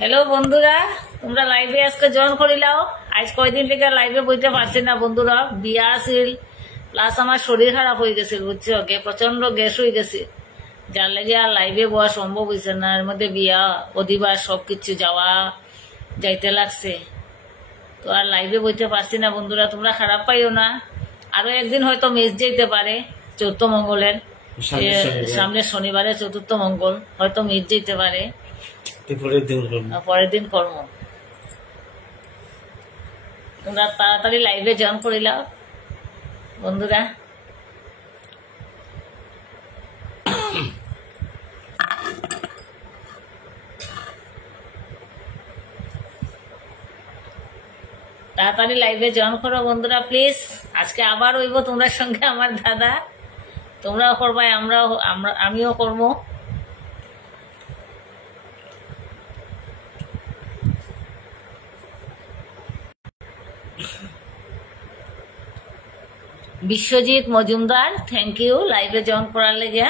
Hello বন্ধুরা, তোমরা লাইভে আজকে জয়েন করিলাও। আজ কয়দিন থেকে লাইভে বইতে পারছি না বন্ধুরা, বিয়া আসিল, প্লাস আমার শরীর খারাপ হয়ে গেছিল বুঝছো, প্রচন্ড গ্যাস হয়ে গেছে, যার লেগে আর লাইভে বয়া সম্ভব হয়েছে না। এর মধ্যে বিয়া অধিবার সবকিছু যাইতে লাগছে, তো আর লাইভে বইতে পারছি না বন্ধুরা, তোমরা খারাপ পাইও না। আরো একদিন হয়তো মিস যেতে পারে, চৌথ মঙ্গলের সামনে শনিবারে চতুর্থ মঙ্গল হয়তো মিস যেতে পারে, পরের দিন কর্ম। তোমরা তাড়াতাড়ি লাইভে জয়েন করিলাও বন্ধুরা। তাড়াতাড়ি লাইভে জয়েন করো বন্ধুরা প্লিজ। আজকে আবার হইব তোমরা সঙ্গে আমার দাদা, তোমরাও করবাই, আমিও করবো। বিশ্বজিৎ মজুমদার, থ্যাংক ইউ লাইভে জয়েন করার লেগে।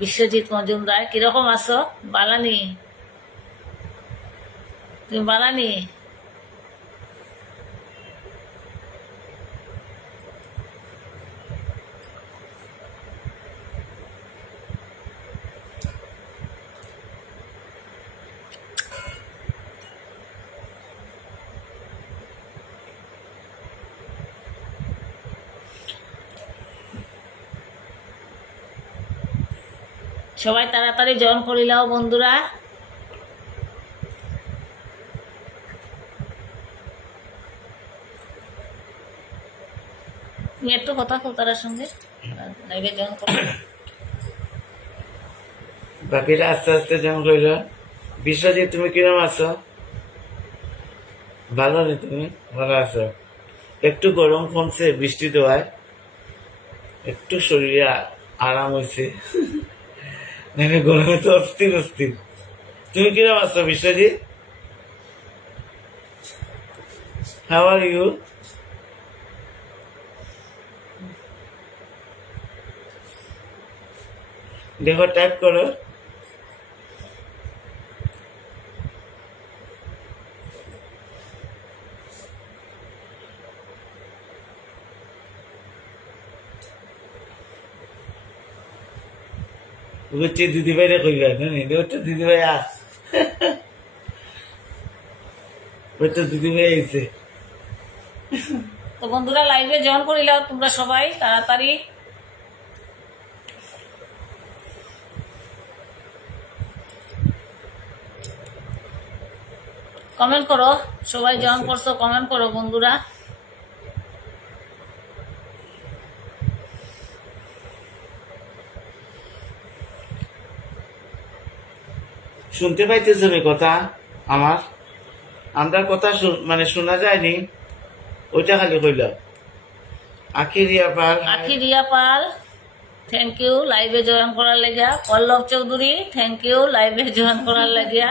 বিশ্বজিৎ মজুমদার, কিরকম আছো? বালানি, তুমি বালানি? সবাই তাড়াতাড়ি জয়েন করিলাও বন্ধুরা। তুমি একটু কথা কও তার সঙ্গে, লাইভে জয়েন করো। বাকিরা আস্তে আস্তে জয়েন করিল। বিশ্বজিৎ, তুমি কিরম আছো? ভালো নেই? তুমি ভালো আছো? একটু গরম কমছে বৃষ্টি দেওয়ায়, একটু শরীরে আরাম হয়েছে, গরমে তো অস্থির অস্থির। তুমি কিরম আছো বিশ্বজিৎ? How are you? দেখো, টাইপ করো। দিদি ভাইরে কইবা না, ওটা দিদি ভাই আস, ওইটা দিদি ভাই আইছে। তো বন্ধুরা লাইভে জয়েন করিলাও তোমরা সবাই তাড়াতাড়ি। কমেন্ট করো, সবাই জয়েন করছো, কমেন্ট করো বন্ধুরা। শুনতে পাইতেছ নি কথা আমার? আমরা কথা মানে শোনা যায়নি, ওইটা খালি কইল। আখি রিয়া পাল, থ্যাংক ইউ লাইভে জয়েন করার লাগিয়া। পল্লব চৌধুরী, থ্যাংক ইউ লাইভে জয়েন করার লাগিয়া।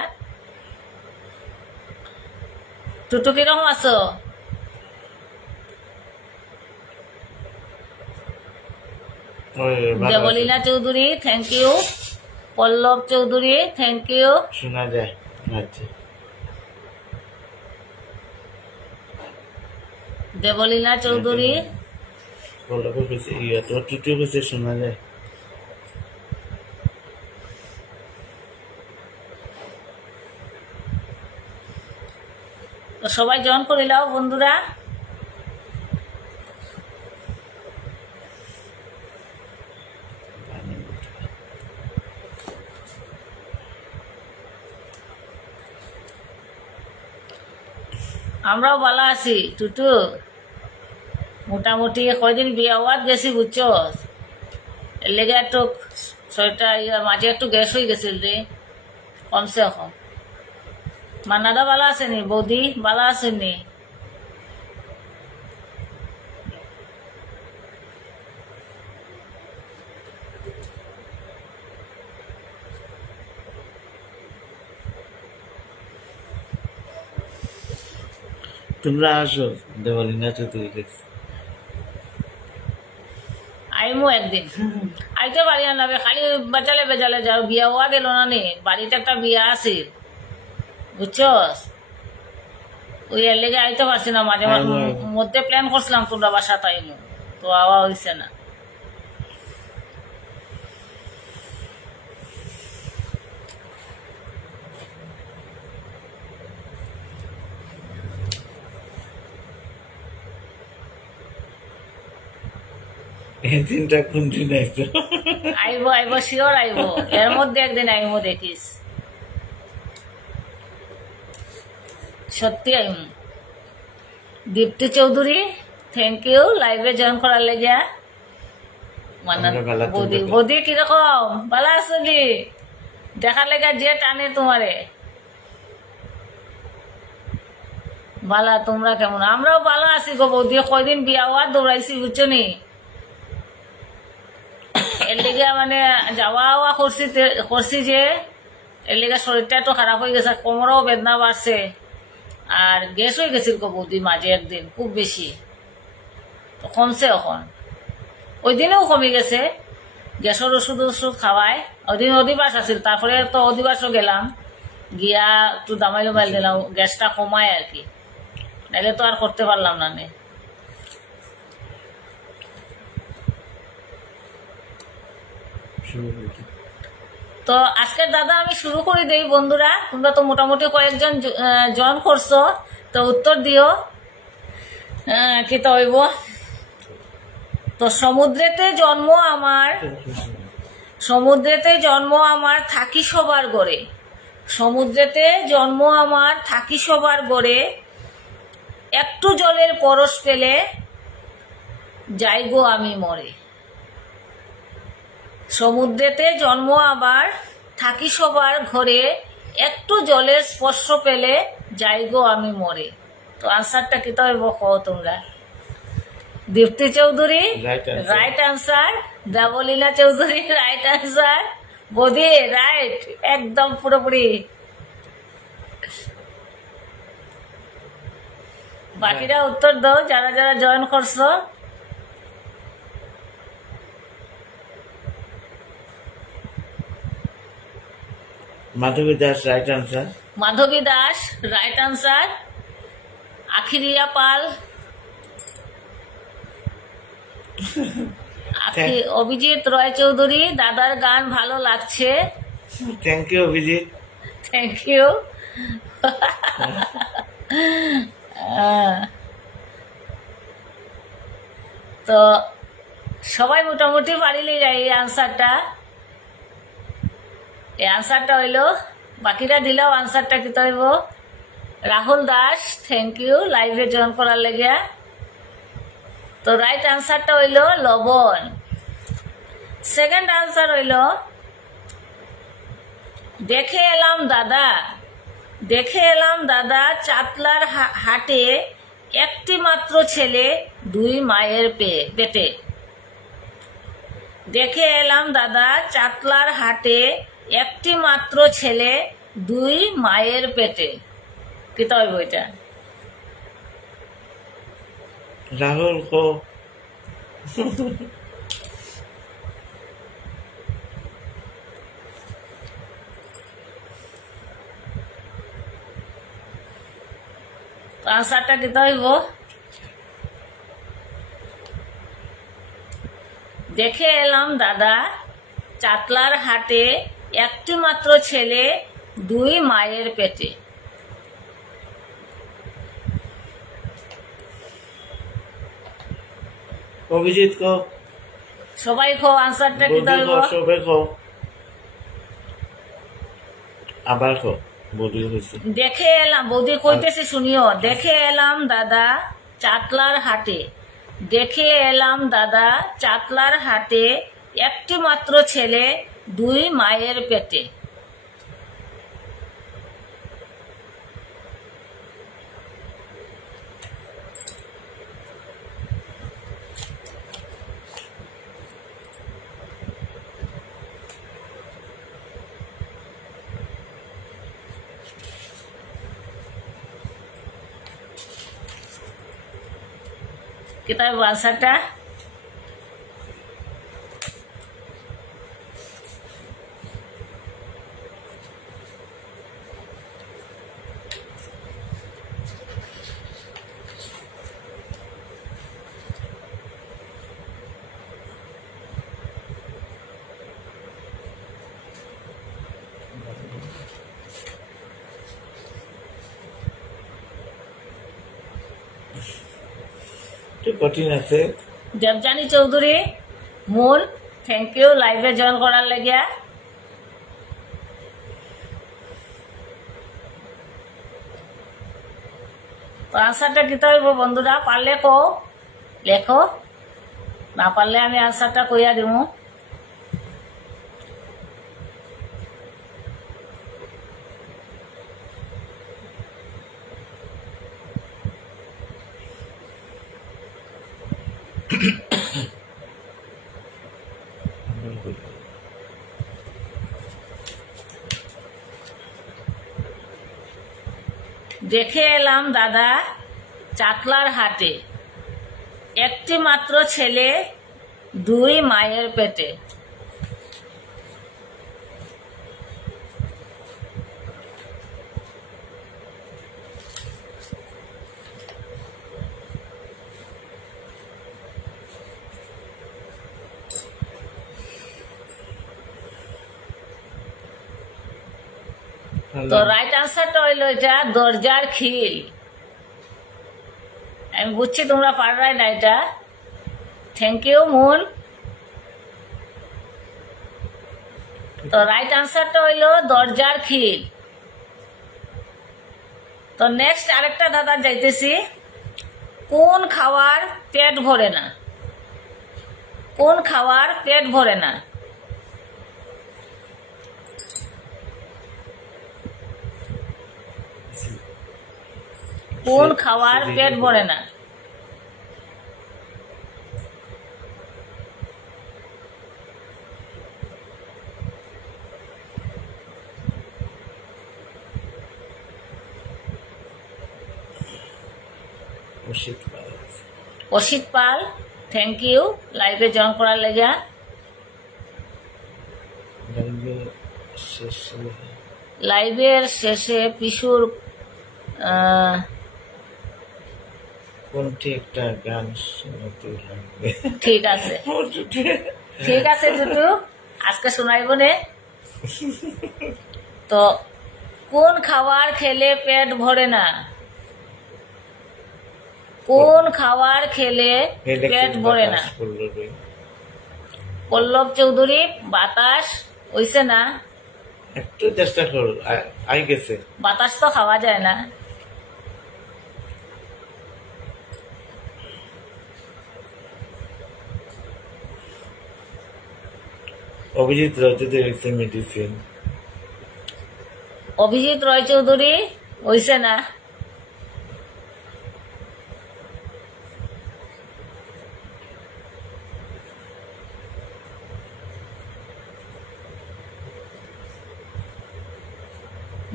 টুটু কিরকম আছো? Debolina Chowdhury, thank you. Pallab Chowdhury, thank you. শোনা যায়, আচ্ছা। দেবলীনা চৌধুরী, পল্লব কইছে, ইয়া তো টুটু কইছে শোনা যায়। তো সবাই জয়েন করিলাও বন্ধুরা। আমরাও ভালো আছি টুটু, মোটামুটি কয়দিন বিয়া হওয়ার গেছি বুঝছো, এর লেগে একটু শরীরটা মাঝে একটু গ্যাস হয়ে গেছিল রে, কমছে এখন। মান্নাদা ভালো আসেনি? বৌদি ভালো আসেনি? তোমরা আসো, দেওয়ালিনা চৌধুরী দেখছি। আইমু একদিন, আইতে পারি না, খালি বেজালে বেজালে যাও, বিয়া হওয়া গেল না নে, বাড়িতে একটা বিয়া আছে, বুঝছস? ওই এর লেগে আইতে পারছি না, মাঝে মাঝে আইবো। মধ্যে প্ল্যান করছিলাম তোমরা বাসা তাইমু, তো আওয়া হইছে না। এই দিনটা কোন দিন আসবে? আইবো আইবো, শিওর আইবো, এর মধ্যে একদিন আইমু, দেখিস সত্যি আইমু। দীপ্তি চৌধুরী, থ্যাংক ইউ লাইভে জয়েন করার লেগিয়া। মানে আমরা ভালো আছি, বৌদি বেটা। বৌদি কিরকম, ভালো আছো নি? দেখার লেগা যে টানে তোমারে। ভালো, তোমরা কেমন? আমরাও ভালো আছি গো বৌদি, কয়দিন বিয়া হওয়ার দৌড়াইছি বুঝছো নি, এর লেগে মানে যাওয়া হওয়া করছি যে, এর লেগে শরীরটা একটু খারাপ হয়ে গেছে, কোমরেও বেদনা বাড়ছে, আর গ্যাস হয়ে গেছিল গো বৌদি মাঝে একদিন খুব বেশি, তো কমছে এখন, ওই দিনেও কমে গেছে, গ্যাসের ওষুধ খাওয়ায়। ওদিন অধিবাস আছিল, তারপরে তো অধিবাসও গেলাম, গিয়া একটু দামাইল মাইল দিলাম, গ্যাসটা কমায় আর কি, নাহলে তো আর করতে পারলাম না নে। তো আজকের দাদা আমি শুরু করে দেই বন্ধুরা, তোমরা তো মোটামুটি কয়েকজন জয়েন করছো, তো উত্তর দিও। কি তো হইব? তো সমুদ্রেতে জন্ম আমার থাকি সবার গড়ে, সমুদ্রেতে জন্ম আমার থাকি সবার গড়ে, একটু জলের পরশ পেলে যাইগো আমি মরে। সমুদ্রেতে জন্ম আবার থাকি সবার ঘরে, একটু জলের স্পর্শ পেলে যাইগো আমি মরে। তো আনসারটা কি তবে কো তোমরা? Dipti Chowdhury Right answer. Right answer, Debolina Chowdhury right answer, Bodhi right, একদম পুরোপুরি। বাকিরা উত্তর দাও যারা যারা জয়েন করছো। Madhabi Das right answer. Madhabi Das right answer. Akhiriya Pal, Abhijit Roy Chowdhury, দাদার গান ভালো লাগছে, thank you Abhijit. Thank you. তো সবাই মোটামুটি পারিলে এই আনসারটা, এই আনসারটা হইলো, বাকিরা দিলেও আনসারটা কি হইব? রাহুল দাস থ্যাংক ইউ লাইভে জয়েন করার লেগে। তো রাইট আনসারটা হইল লবণ। সেকেন্ড আনসার হইল দেখে এলাম দাদা চাতলার হাটে, একটি মাত্র ছেলে দুই মায়ের পেটে। দেখে এলাম দাদা চাতলার হাটে, একটি মাত্র ছেলে দুই মায়ের পেটে। কি তবে বইটা? রাহুল কো আনসারটা দিতে হইব। দেখে এলাম দাদা চাতলার হাটে, একটি মাত্র ছেলে দুই মায়ের পেটে। অভিজিৎ কো সবাই খো আনসারটা কি বৌদি হইব? কো সবে কো আবার কো বৌদি হয়েছে। দেখে এলাম, বৌদি কইতেছে শুনিও। দেখে এলাম দাদা চাতলার হাটে, দেখে এলাম দাদা চাতলার হাটে, একটি মাত্র ছেলে দুই মায়ের পেটে। কি তার আনসারটা? একটু কঠিন আছে। দেবযানী চৌধুরী মূল, থ্যাংক ইউ লাইভে জয়েন করার লাগিয়া। তো আনসারটা দিতে হইব বন্ধুরা, পারলে কো লেখো, না পারলে আমি আনসারটা কইয়া দিব। দেখে এলাম দাদা চাকলার হাটে, একটি মাত্র ছেলে, 2 মায়ের পেটে। তো রাইট আনসারটা হইলো এটা দরজার খিল। আমি বুঝছি তোমরা পারলাই না এটা, থ্যাংক ইউ মূল। তো রাইট আনসারটা হইলো দরজার খিল। তো নেক্সট আরেকটা দাদা যাইতেছি, কোন খাওয়ার পেট ভরে না? কোন খাওয়ার পেট ভরে না? কোন খাওয়ার পেট ভরে না? অসিত পাল, থ্যাংক ইউ লাইভে জয়েন করার লেগা। লাইভের শেষে পিসুর কোনটি একটা গান শোনাতে লাগবে। ঠিক আছে, ঠিক আছে দুটু, আজকে শোনাইব নে। তো কোন খাবার খেলে পেট ভরে না? কোন খাবার খেলে পেট ভরে না? পল্লব চৌধুরী বাতাস হইছে না? একটু চেষ্টা কর, আই গেছে। বাতাস তো খাওয়া যায় না। অভিজিৎ রায়চৌধুরী মেডিসিন। অভিজিৎ রায়চৌধুরী হইছে না?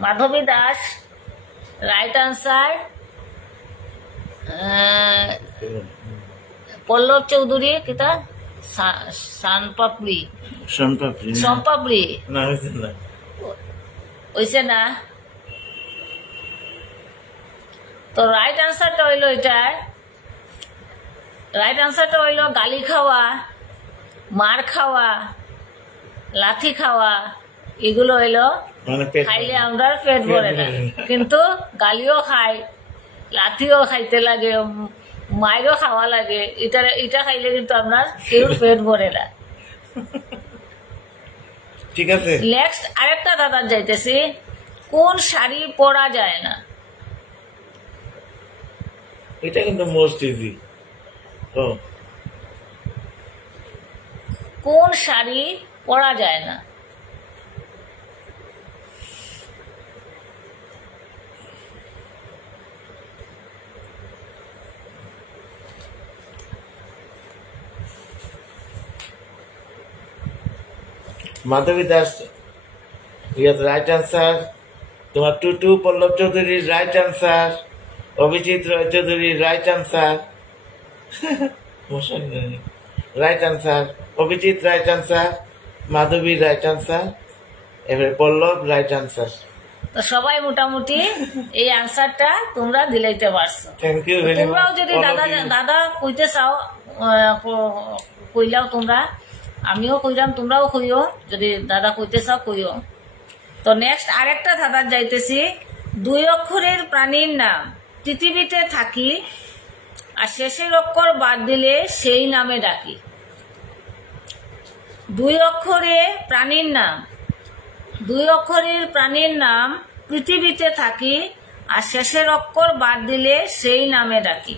Madhabi Das right answer. পল্লব চৌধুরী কিতা সানপাপড়ি, সম্পাপড়ি হইছে না? তো রাইট আনসারটা হইলো এটার, রাইট আনসারটা হইলো গালি খাওয়া, মার খাওয়া, লাথি খাওয়া, এগুলো হইলো খাইলে আমরা পেট ভরে না। কিন্তু গালিও খাই, লাথিও খাইতে লাগে, মায়েরও খাওয়া লাগে, এটা খাইলে কিন্তু আপনার কেউ পেট ভরে না। ঠিক আছে, নেক্সট আরেকটা দাদা যাইতেছি, কোন শাড়ি পরা যায় না? এটা কিন্তু মোস্ট ইজি। কোন শাড়ি পরা যায় না? Madhabi Das right answer. তোমার টুটু পল্লব চৌধুরীর রাইট আনসার। অভিজিৎ রয় চৌধুরীর right answer. Right answer. Abhijit right answer, Madhabi right answer, এবার পল্লব রাইট আনসার। তো সবাই মোটামুটি এই আনসারটা তোমরা দিলাইতে পারছো। Thank you. তোমরাও যদি দাদা কইতে চাও কইলাও তোমরা, আমিও কইলাম, তোমরাও কইও, যদি দাদা কইতে চাও কইও। তো নেক্সট আরেকটা দাদা যাইতেছি, 2 অক্ষরের প্রাণীর নাম, পৃথিবীতে থাকি আর শেষের অক্ষর বাদ দিলে সেই নামে ডাকি। 2 অক্ষরে প্রাণীর নাম, 2 অক্ষরের প্রাণীর নাম পৃথিবীতে থাকি আর শেষের অক্ষর বাদ দিলে সেই নামে ডাকি।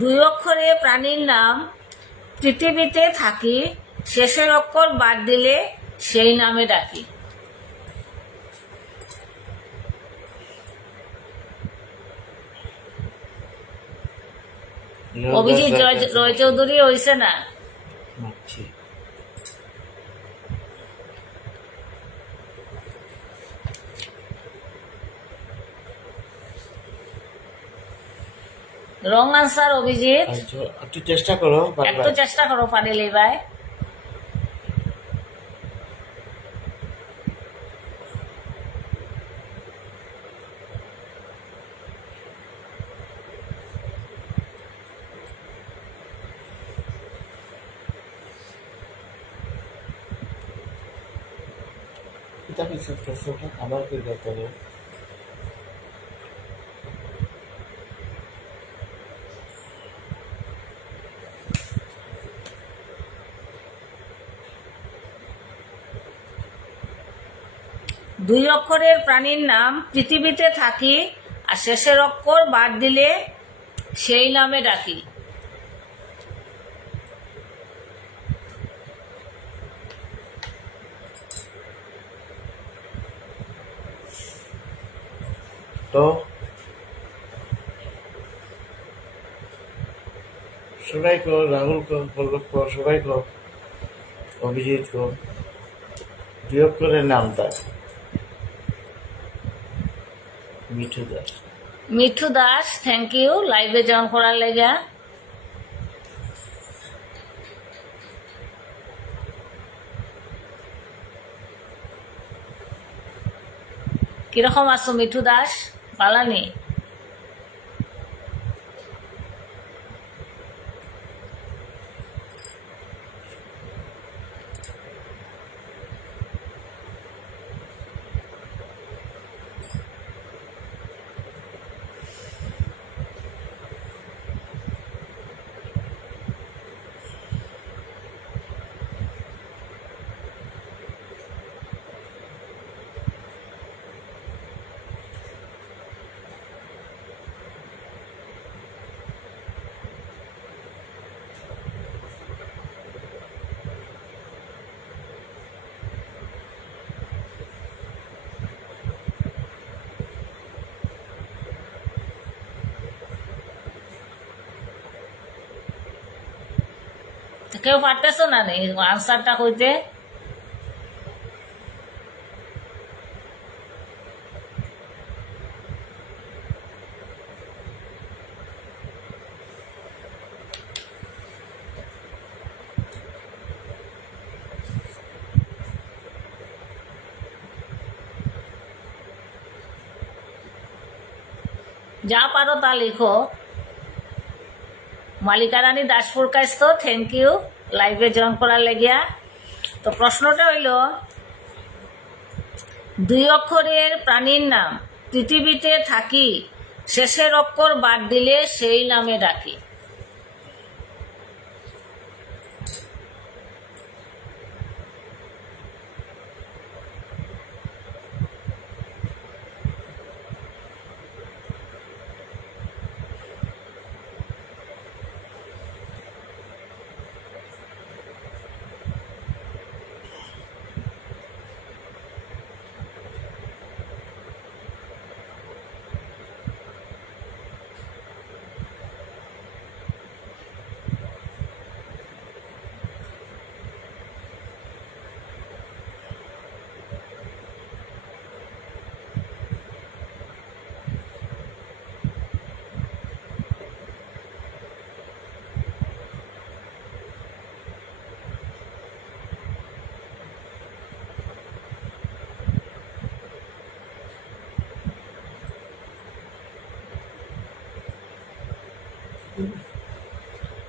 দুই অক্ষরে প্রাণীর নাম পৃথিবীতে থাকি শেষের অক্ষর বাদ দিলে সেই নামে ডাকি। অভিজিৎ রয় চৌধুরী হয়েছে না? Wrong answer Abhijit. একটু চেষ্টা করো, একটু চেষ্টা করো পারিলে ভাই। আবার কি করতে? দুই অক্ষরের প্রাণীর নাম পৃথিবীতে থাকি আর শেষের অক্ষর বাদ দিলে সেই নামে ডাকি। তো সবাই কো, রাহুল কো, পল্লব কো, সবাই কো, অভিজিৎ কো। 2 অক্ষরের নাম তার মিঠু দাস। মিঠু দাস, থ্যাংক ইউ লাইভে জয়েন করার লেগা। কিরকম আছো মিঠু দাস? পালানি? কেউ পারতেছো না নি আনসারটা কইতে? যা পারো তা লিখো। মালিকা রানী দাসপুর কাছ তো থ্যাংক ইউ লাইভে জয়েন করার লেগিয়া। তো প্রশ্নটা হইল 2 অক্ষরের প্রাণীর নাম পৃথিবীতে থাকি শেষের অক্ষর বাদ দিলে সেই নামে ডাকি।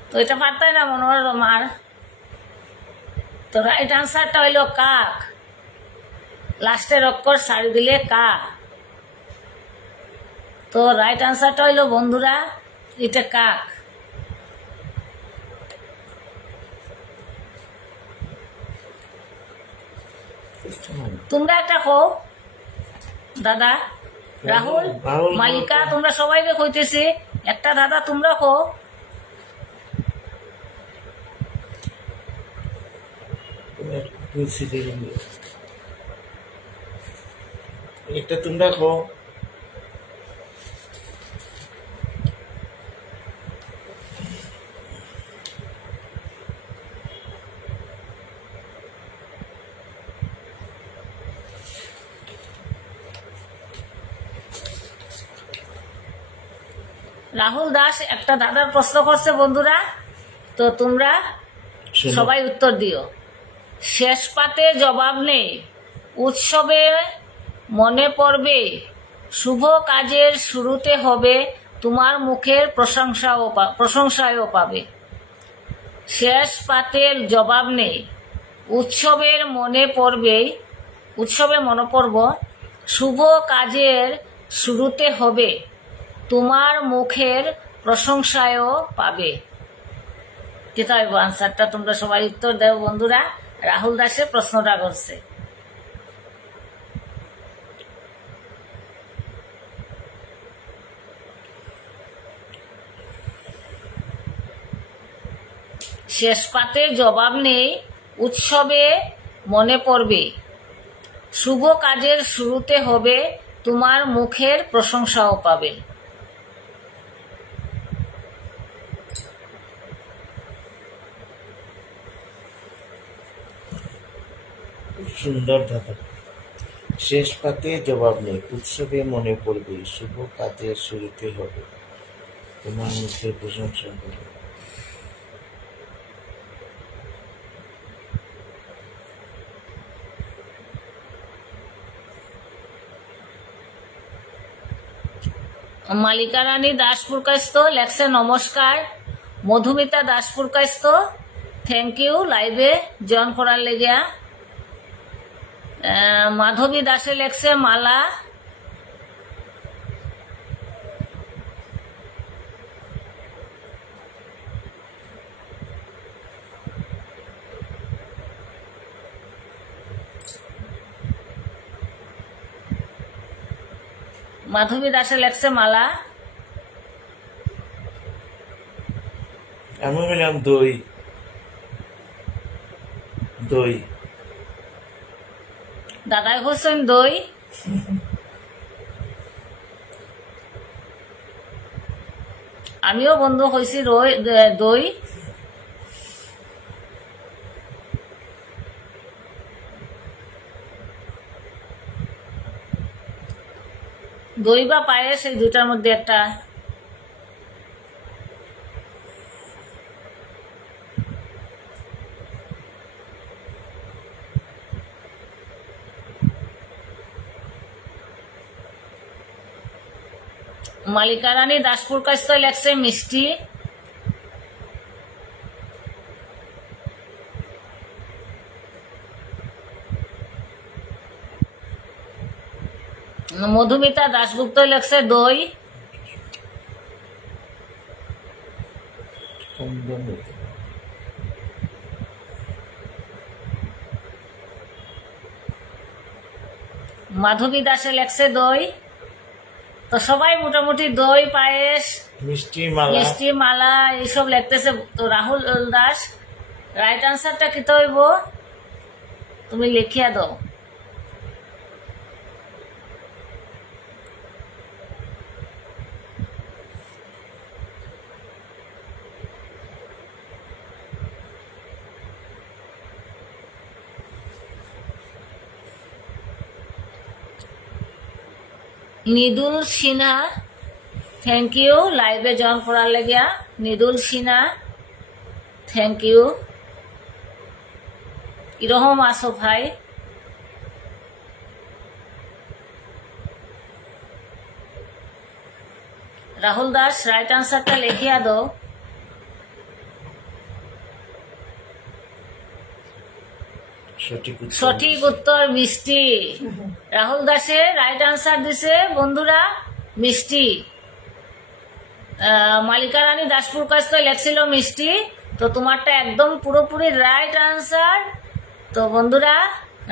তো এটা পারতাই না মনোরমার। তো রাইট আনসারটা হইল কাক। লাস্টের অক্ষর সারি দিলে কা। তো রাইট আনসারটা হইল বন্ধুরা এটা কাক। তোমরা একটা কো দাদা, রাহুল, মালিকা, তোমরা সবাইকে কইতেছি একটা দাদা তোমরা কো। একটা তোমরা খো। রাহুল দাস একটা দাদার প্রশ্ন করছে বন্ধুরা, তো তোমরা শোনো। সবাই উত্তর দিও। শেষ পাতে জবাব নেই, উৎসবে মনে পড়বে, শুভ কাজের শুরুতে হবে, তোমার মুখের প্রশংসাও পাবে। শেষ পাতের জবাব নেই, উৎসবে মনে পড়ব, শুভ কাজের শুরুতে হবে, তোমার মুখের প্রশংসাও পাবে। যেটা হইব আনসারটা, তোমরা সবাই উত্তর দেও বন্ধুরা। রাহুল দাসের প্রশ্নটা করছে। শেষ পাতে জবাব নেই, উৎসবে মনে পড়বে, শুভ কাজের শুরুতে হবে, তোমার মুখের প্রশংসাও পাবে। সুন্দর দাদা। শেষ পাতে জবাব নেই, উৎসবে মনে পড়বে, শুভ কাজের শুরুতে হবে, তোমার মুখের প্রশংসা হবে। মালিকা রানী দাসপুর কাস্ত লেখছে নমস্কার। মধুমিতা দাসপুর কাস্ত থ্যাংক ইউ লাইভে জয়েন করার লেগিয়া। মাধবী দাসে লেখছে মালা। মাধবী দাসে লেখছে মালা। আমি বললাম দই। দই দাদাই হোসেন দই। আমিও বন্ধু হয়েছি দই। দই বা পায়েস, এই দুটার মধ্যে একটা। মালিকা রানী দাসপুর কাছ লেখছে মিষ্টি। মধুমিতা দাশগুপ্ত লেখছে দই। মাধবী দাসে লেখছে দই। তো সবাই মোটামুটি দই, পায়েস, মিষ্টি মালা এইসব লিখতেছে। তো রাহুল দাস রাইট আনসারটা কি হইব তুমি লিখিয়া দাও। নিদুল সিনহা থ্যাংক ইউ লাইভে জয়েন করার লাগিয়া। Nidul Sinha thank you. কিরকম আছো ভাই? রাহুল দাস রাইট আনসারটা লিখিয়া দাও। সঠিক উত্তর মিষ্টি। রাহুল দাসের রাইট আনসার দিছে বন্ধুরা মিষ্টি। মালিকা রানী দাসপুর কাছ থেকে লেখছিল মিষ্টি, তো তোমারটা একদম পুরোপুরি রাইট আনসার। তো বন্ধুরা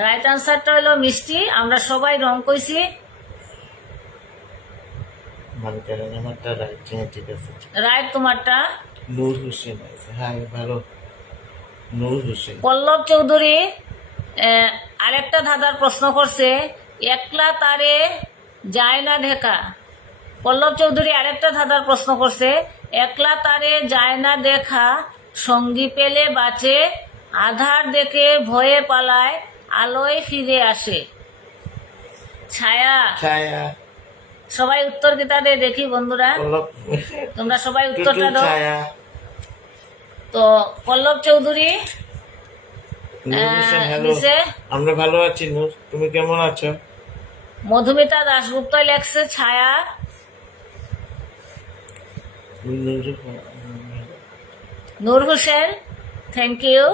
রাইট আনসারটা হলো মিষ্টি। আমরা সবাই রং কইছি। মালিকা রানী আমারটা রাইট, হ্যাঁ ঠিক আছে। রাইট তোমারটা। নূর হোসেন আছে, হ্যাঁ ভালো। নূর হোসেন। পল্লব চৌধুরী আরেকটা ধাঁধার প্রশ্ন করছে, একলা তারে যায় না দেখা। পল্লব চৌধুরী আরেকটা ধাঁধার প্রশ্ন করছে, একলা তারে যায় না দেখা, সঙ্গী পেলে বাঁচে, আধার দেখে ভয়ে পালায়, আলোয় ফিরে আসে। ছায়া। ছায়া। সবাই উত্তর কিতা দে দেখি বন্ধুরা, তোমরা সবাই উত্তরটা দাও। তো পল্লব চৌধুরী দিছে আমরা ভালো আছি। নূর, তুমি কেমন আছো? মধুমিতা দাশগুপ্ত লেখছে ছায়া। নূর হোসেন থ্যাংক ইউ,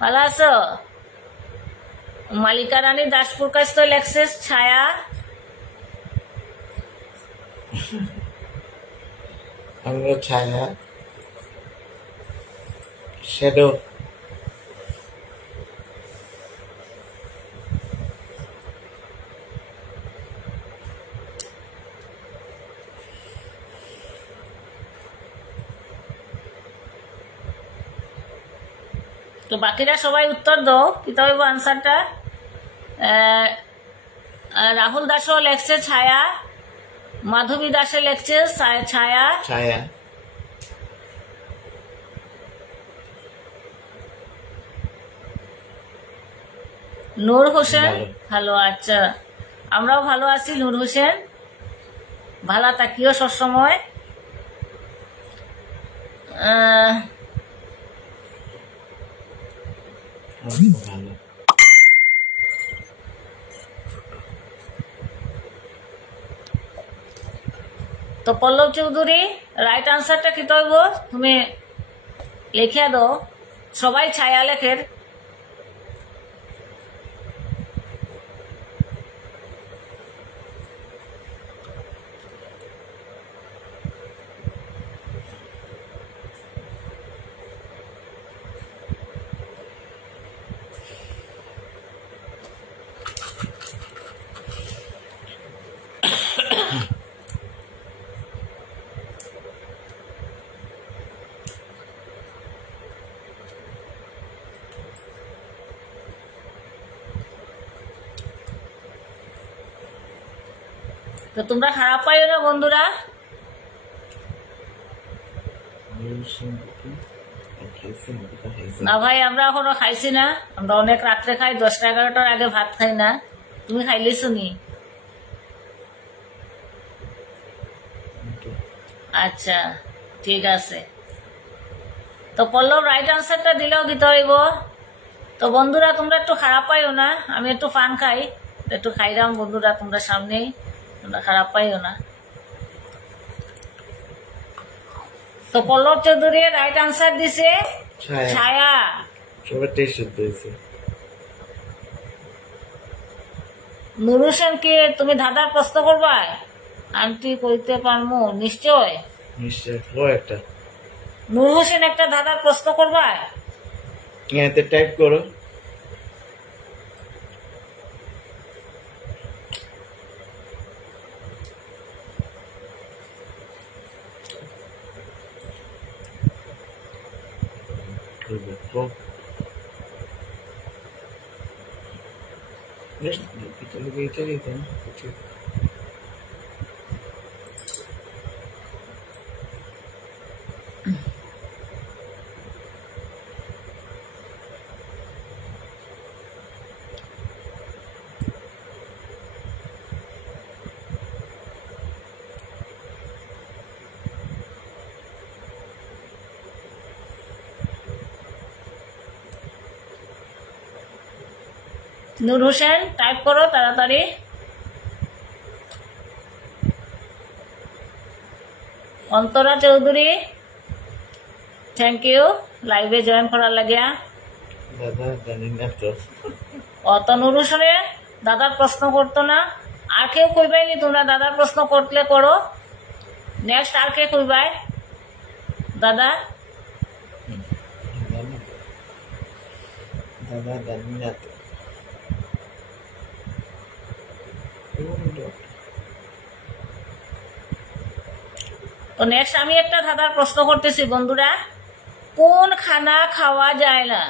ভালো আছো। মালিকা রানী দাসপুর কাছ তো লেখছে ছায়া। আমরা ছায়া। শ্যাডো। তো বাকিরা সবাই উত্তর দাও কিতা হইব আনসারটা। রাহুল দাসও লেখছে ছায়া, মাধবী দাসে লেখছে ছায়া। ছায়া। নূর হোসেন ভালো। আচ্ছা আমরাও ভালো আছি নূর হোসেন, ভালো থাকিও সবসময়। ভালো। তো পল্লব চৌধুরী রাইট আনসারটা কি তৈব তুমি লিখিয়া দাও। সবাই ছায়া লেখের। তো তোমরা খারাপ পাইও না বন্ধুরা। না ভাই আমরা এখনো খাইছি না, আমরা অনেক রাত্রে খাই, 10টা 11টার আগে ভাত খাই না। তুমি খাইলিস নি? আচ্ছা ঠিক আছে। তো পল্লব রাইট আনসারটা দিলেও দিতে হইব। তো বন্ধুরা তোমরা একটু খারাপ পাইও না, আমি একটু পান খাই, একটু খাইলাম বন্ধুরা তোমরা সামনেই, তোমরা খারাপ পাইও না। তো পল্লব চৌধুরী রাইট আনসার দিছে ছায়া। নুর হোসেন কি তুমি ধাঁধার প্রশ্ন করবা? আন্টি কইতে পারমু নিশ্চয়। একটা নুর হোসেন একটা ধাঁধার প্রশ্ন করবা? টাইপ করো। নূর হোসেন টাইপ করো তাড়াতাড়ি। অন্তরা চৌধুরী থ্যাংক ইউ লাইভে জয়েন করার লাগিয়া। দাদা জানি না তো। অত নুরুসনে দাদার প্রশ্ন করতো না। আর কেউ কইবাইনি তোমরা দাদার প্রশ্ন করলে করো। নেক্সট আর কে কইবাই দাদা? দাদা জানি না তো। তো নেক্সট আমি একটা দাদার প্রশ্ন করতেছি বন্ধুরা, কোন খানা খাওয়া যায় না?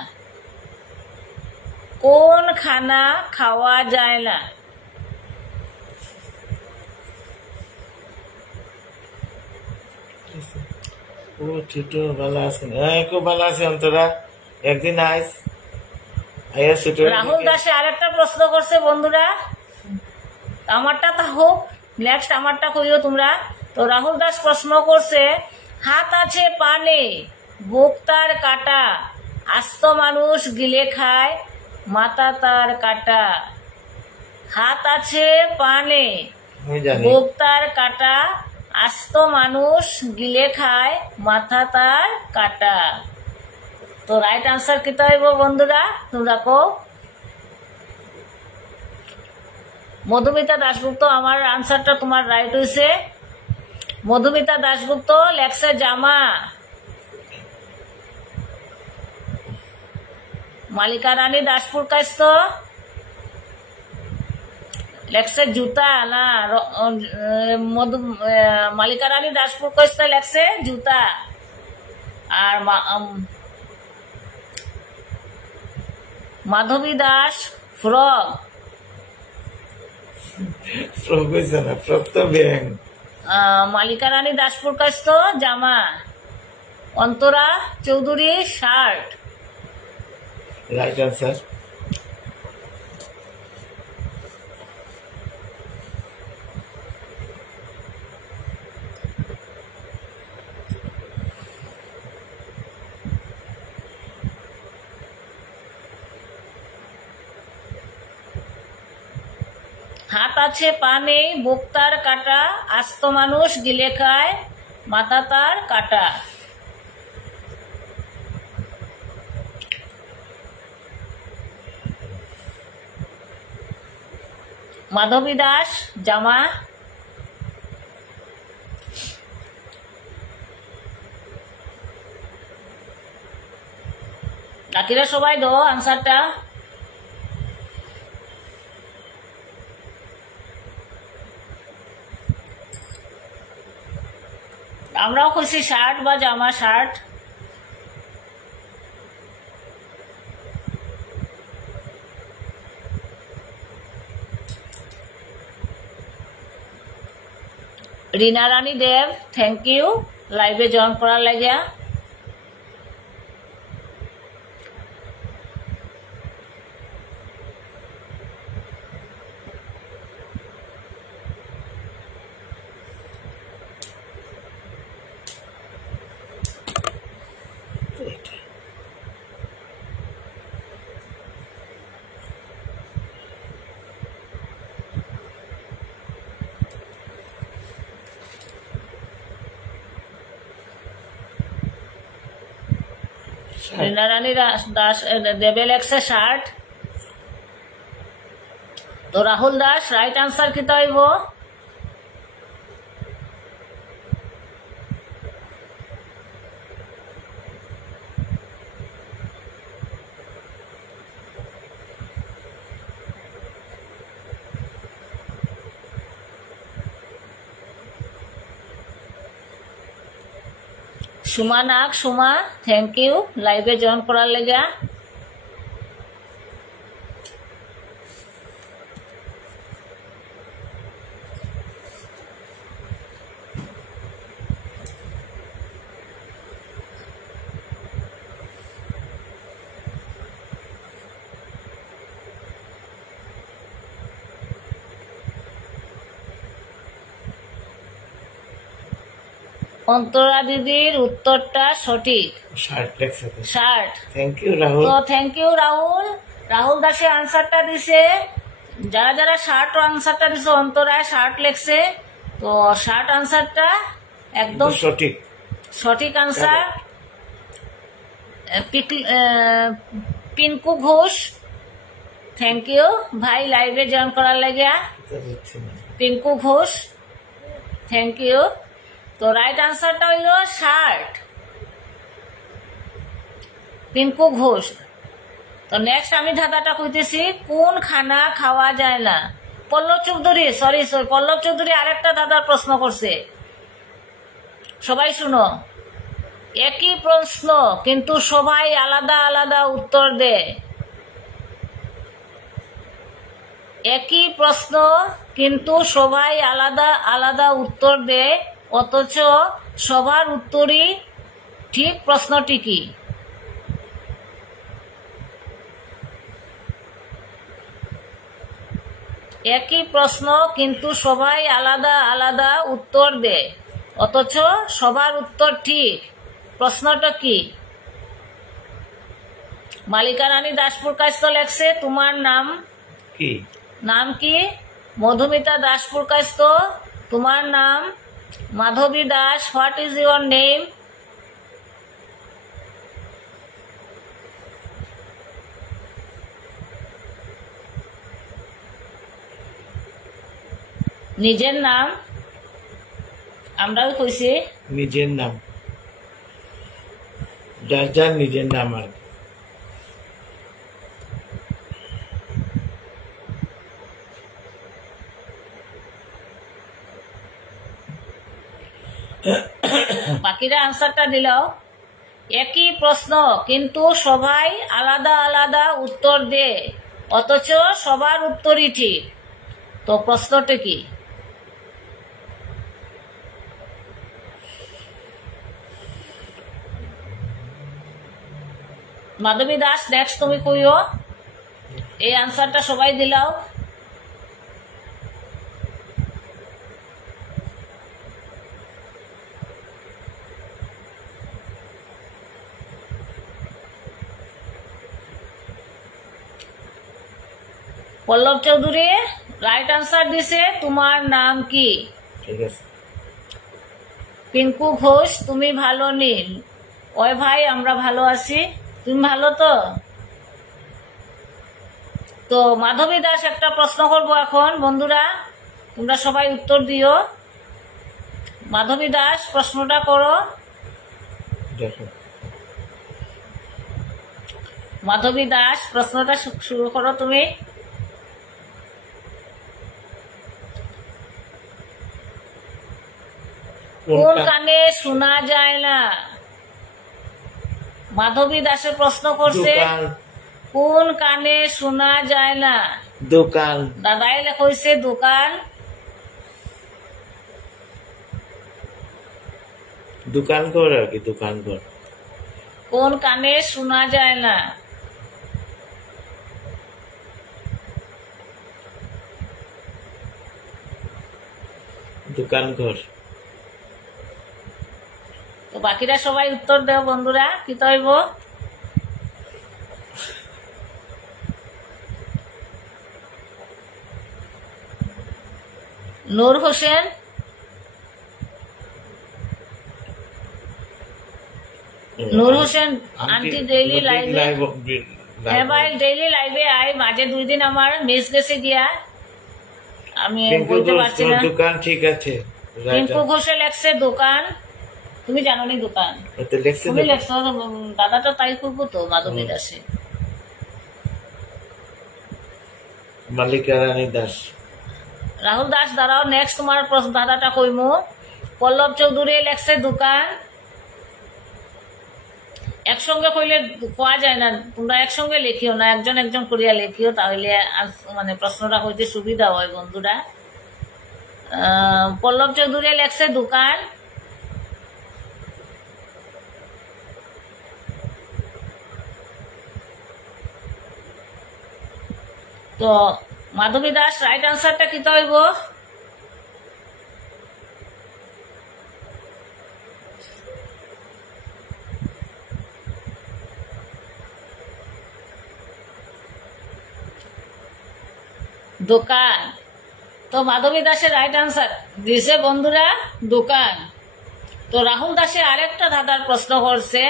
কোন খানা খাওয়া যায় না? ও ছোট ভালো আছেন? খুব ভালো আছে অন্তরা। একদিন আইস আইয়া ছোট। রাহুল দাসে আরেকটা প্রশ্ন করছে বন্ধুরা, আমারটা তা হোক, নেক্সট আমারটা কইও তোমরা। তো রাহুল দাস প্রশ্ন করছে, হাত আছে পা নেই, বুক তার কাটা, আস্ত মানুষ গিলে খায়, মাথা তার কাটা। হাত আছে পা নেই, আমি জানি। বুক তার কাটা, আস্ত মানুষ গিলে খায়, মাথা তার কাটা। তো রাইট আনসার কি হইব বন্ধুরা তোমরা কো? মধুমিতা দাশগুপ্ত, আমার আনসারটা তোমার রাইট হয়েছে। মধুমিতা দাশগুপ্ত লেখছে জামা। মালিকা রানী দাসপুর কাস্ত লেখছে জুতা না। মালিকা রানী দাসপুর কাস্ত লেখছে জুতা। আর মাধবী দাস ফ্রক। ফ্রক হয়েছে না, ফ্রক তো ব্যাং। মালিকা রানী দাসপুর কাস্ত জামা। Antara Chowdhury shirt. Right answer. হাত আছে পা নেই, বুক তার কাটা, আস্ত মানুষ গিলে খায়, মাথা তার কাটা। মাধবী দাস জামা। বাকিরা সবাই দো আনসারটা। আমরাও খুশি শার্ট বা জামা। Shirt. Rina Rani Deb thank you লাইভে জয়েন করার লাগিয়া। রিনা রানী দাস দেবে লেখছে শার্ট। তো রাহুল দাস রাইট আনসার কি হইব? সুমা নাগ সুমা থ্যাংক ইউ লাইভে জয়েন করার লেগা। অন্তরা দিদির উত্তরটা সঠিক। শার্ট লেখছে তো। শার্ট। Thank you Rahul. তো থ্যাংক ইউ রাহুল। রাহুল দাসে আনসারটা দিছে। যারা যারা শার্ট আনসারটা দিছে অন্তরায় শার্ট লেখছে। তো শার্ট আনসারটা একদম সঠিক সঠিক answer Pinku Ghosh. Thank you ভাই লাইভে জয়েন করার লাগিয়া। Pinku Ghosh thank you. তো রাইট আনসারটা হইল শার্ট, পিঙ্কু ঘোষ। তো নেক্সট আমি ধাঁধাটা কইতেছি, কোন খানা খাওয়া যায় না? পল্লব চৌধুরী, সরি পল্লব চৌধুরী আরেকটা ধাঁধার প্রশ্ন করছে, সবাই শুনো। একই প্রশ্ন কিন্তু সবাই আলাদা আলাদা উত্তর দেয়। একই প্রশ্ন কিন্তু সবাই আলাদা আলাদা উত্তর দেয়, অথচ সবার উত্তরই ঠিক। প্রশ্নটি কি? একই প্রশ্ন কিন্তু সবাই আলাদা আলাদা উত্তর দেয়, অথচ সবার উত্তর ঠিক। প্রশ্নটা কি? মালিকা রানী দাসপুর কাস্ত লেখছে তোমার নাম কি? নাম কি? মধুমিতা দাসপুর কাস্ত তোমার নাম? Madhabi Das what is your name? নিজের নাম আমরাও কইছি, নিজের নাম, যার যার নিজের নাম। আর বাকিরা আনসারটা দিলাও। একই প্রশ্ন কিন্তু সবাই আলাদা আলাদা উত্তর দেয়, অথচ সবার উত্তরই ঠিক। তো প্রশ্নটা কি? মাধবী দাস নেক্সট তুমি কইও। এই আনসারটা সবাই দিলাও। পল্লব চৌধুরী রাইট আনসার দিছে, তোমার নাম কি? ঠিক আছে। পিঙ্কু ঘোষ তুমি ভালো নীল। ওই ভাই আমরা ভালো আছি, তুমি ভালো তো? তো মাধবী দাস একটা প্রশ্ন করবো এখন, বন্ধুরা তোমরা সবাই উত্তর দিও। মাধবী দাস প্রশ্নটা করো। দেখো মাধবী দাস প্রশ্নটা শুরু করো তুমি। কোন কানে শোনা যায় না? মাধবী দাসের প্রশ্ন করছে কোন কানে শোনা যায় না? দোকান। দাদাই লেখছে দোকান। দোকান ঘর আর কি, দোকান ঘর। কোন কানে শোনা যায় না? দোকান ঘর। তো বাকিরা সবাই উত্তর দেও বন্ধুরা, কি তৈব? নূর হোসেন, নূর হোসেন আন্টি ডেইলি লাইভে। হ্যাঁ ভাই ডেইলি লাইভে আই, মাঝে 2 দিন আমার মিস গেছে গিয়া, আমি বলতে পারছি না। দোকান ঠিক আছে। পিঙ্কু ঘোষে লেখছে দোকান, তুমি জানো নি দোকান? তুমি লেখছো, দাদা তো তাই করবো তো। মাধবী দাসে মালিকা রানী দাস। রাহুল দাস দাঁড়াও, নেক্সট তোমার দাদাটা কইমু। পল্লব চৌধুরী লেখছে দোকান। একসঙ্গে কইলে কোয়া যায় না, তোমরা একসঙ্গে লেখিও না, একজন একজন করিয়া লেখিও, তাহলে মানে প্রশ্নটা হইতে সুবিধা হয় বন্ধুরা। পল্লব চৌধুরী লেখছে দোকান। তো মাধবী দাস রাইট আনসারটা কি হইব? দোকান। তো মাধবী দাসের রাইট আনসার দিছে বন্ধুরা দোকান। তো রাহুল দাসে আরেকটা দাদার প্রশ্ন করছে,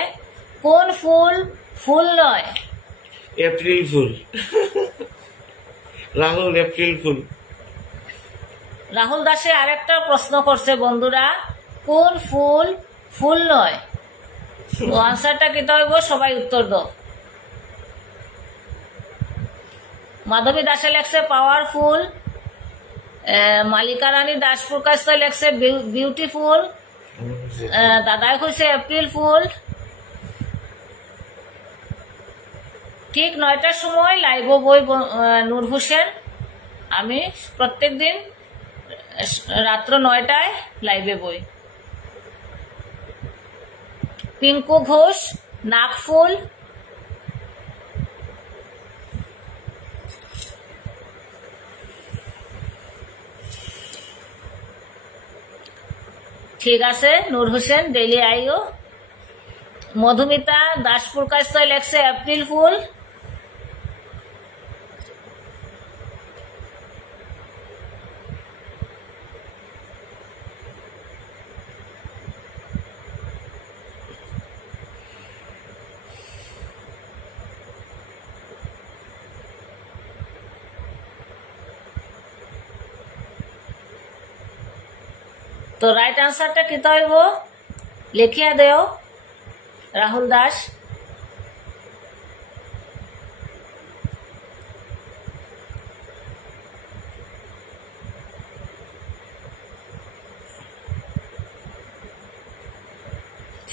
কোন ফুল ফুল নয়? April fool. Rahul April fool. Rahul দাসে আরেকটা প্রশ্ন করছে বন্ধুরা, কোন ফুল ফুল নয়? তো আনসারটা কি হইব? সবাই উত্তর দাও। মাধবী দাসে লেখছে পাওয়ারফুল, মালিকা রানী দাস প্রকাশ লেখছে বিউটিফুল, দাদাই কইছে এপ্রিল ফুল। ঠিক 9টার সময় লাইভ বই নূর হোসেন। আমি প্রত্যেক দিন রাত্র 9টায় লাইভে বই। পিঙ্কু ঘোষ নাকফুল, ঠিক আছে নূর হোসেন ডেইলি আইও। মধুমিতা দাস প্রকাশ লেখছে এপ্রিল ফুল। তো রাইট আনসারটা কি হইব? লিখিয়া দেও রাহুল দাস।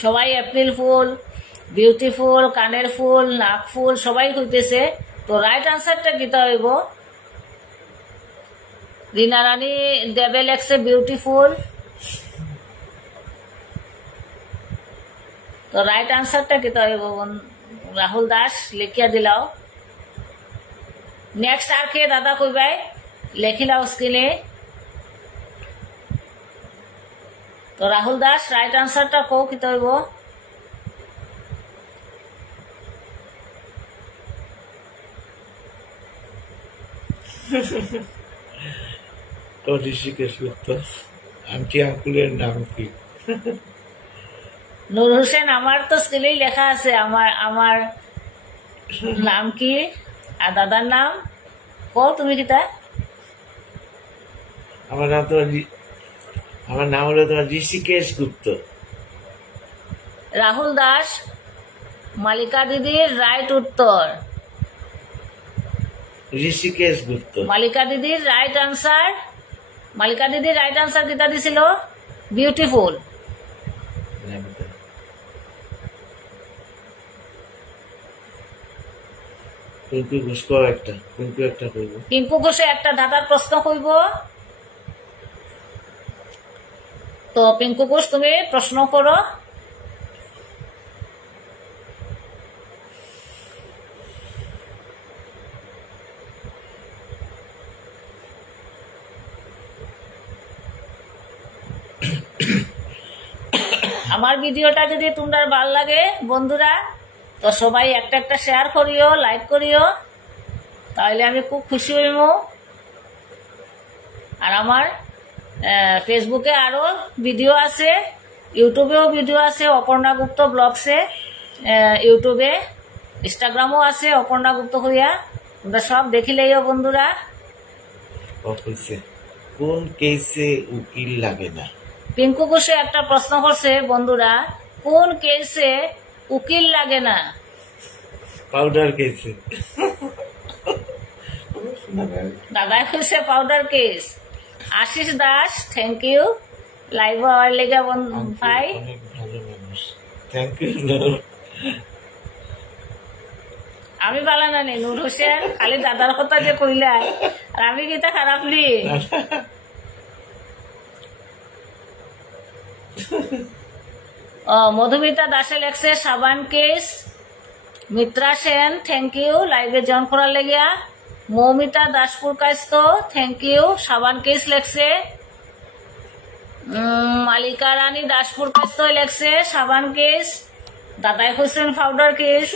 সবাই এপ্রিল ফুল, বিউটিফুল, কানের ফুল, নাক ফুল সবাই হইতেছে। তো রাইট আনসারটা কি হইব? রিনা রানী দেবে লেখছে বিউটিফুল। তো রাইট আনসারটা কি হইব? রাহুল দাস লিখিয়া দিলাও। নেক্সট আর কে দাদা কইবাই লেখিলাও স্ক্রিনে। তো রাহুল দাস রাইট আনসারটা কও কি হইব? ঋষিকেশ গুপ্ত। আন্টি আঙ্কুলের নাম কি? নূর হোসেন আমার তো স্ক্রিনেই লেখা আছে আমার নাম কি আর দাদার নাম কও তুমি কিতা? আমার নাম হলো তোমার ঋষিকেশ গুপ্ত। রাহুল দাস মালিকা দিদির রাইট উত্তর। ঋষিকেশ গুপ্ত। মালিকা দিদির রাইট আনসার। মালিকা দিদির রাইট আনসার কিতা দিছিল? বিউটিফুল। পিঙ্কু ঘোষ একটা কইব। পিঙ্কু ঘোষে একটা দাদার প্রশ্ন কইব। তো পিঙ্কু ঘোষ তুমি প্রশ্ন করো। আমার ভিডিওটা যদি তোমরা ভাল লাগে বন্ধুরা, তো সবাই একটা একটা শেয়ার করিও, লাইক করিও, তাহলে আমি খুব খুশি হইব। আর আমার ফেসবুকে আরো ভিডিও আছে, ইউটিউবেও ভিডিও আছে অপর্ণা গুপ্ত ব্লগসে, ইউটিউবে ইনস্টাগ্রামও আছে অপর্ণা গুপ্ত হইয়া, তোমরা সব দেখিলেইও বন্ধুরা। কোন কেসে উকিল লাগে না? পিঙ্কু ঘোষে একটা প্রশ্ন করছে বন্ধুরা, কোন কেসে উকিল লাগে না? পাউডার কেসে। দাদা কইছে powder case. Ashis Das thank you live হওয়ার লেগে ভাই। অনেক ভালো মানুষ, থ্যাংক ইউ। আমি ভালো না নি নূর হোসেন, খালি দাদার কথা যে কইলাই আর আমি কিতা খারাপ নি। মধুমিতা দাসে লেখছে সাবান case. Mitra Sen thank you লাইভে জয়েন করার লেগিয়া। মৌমিতা দাসপুর কাস্ত থ্যাংক ইউ সাবান কেস লেখছে। মালিকা রানী দাসপুর কাস্ত লেখছে সাবান কেস। দাদাই Hossain powder case.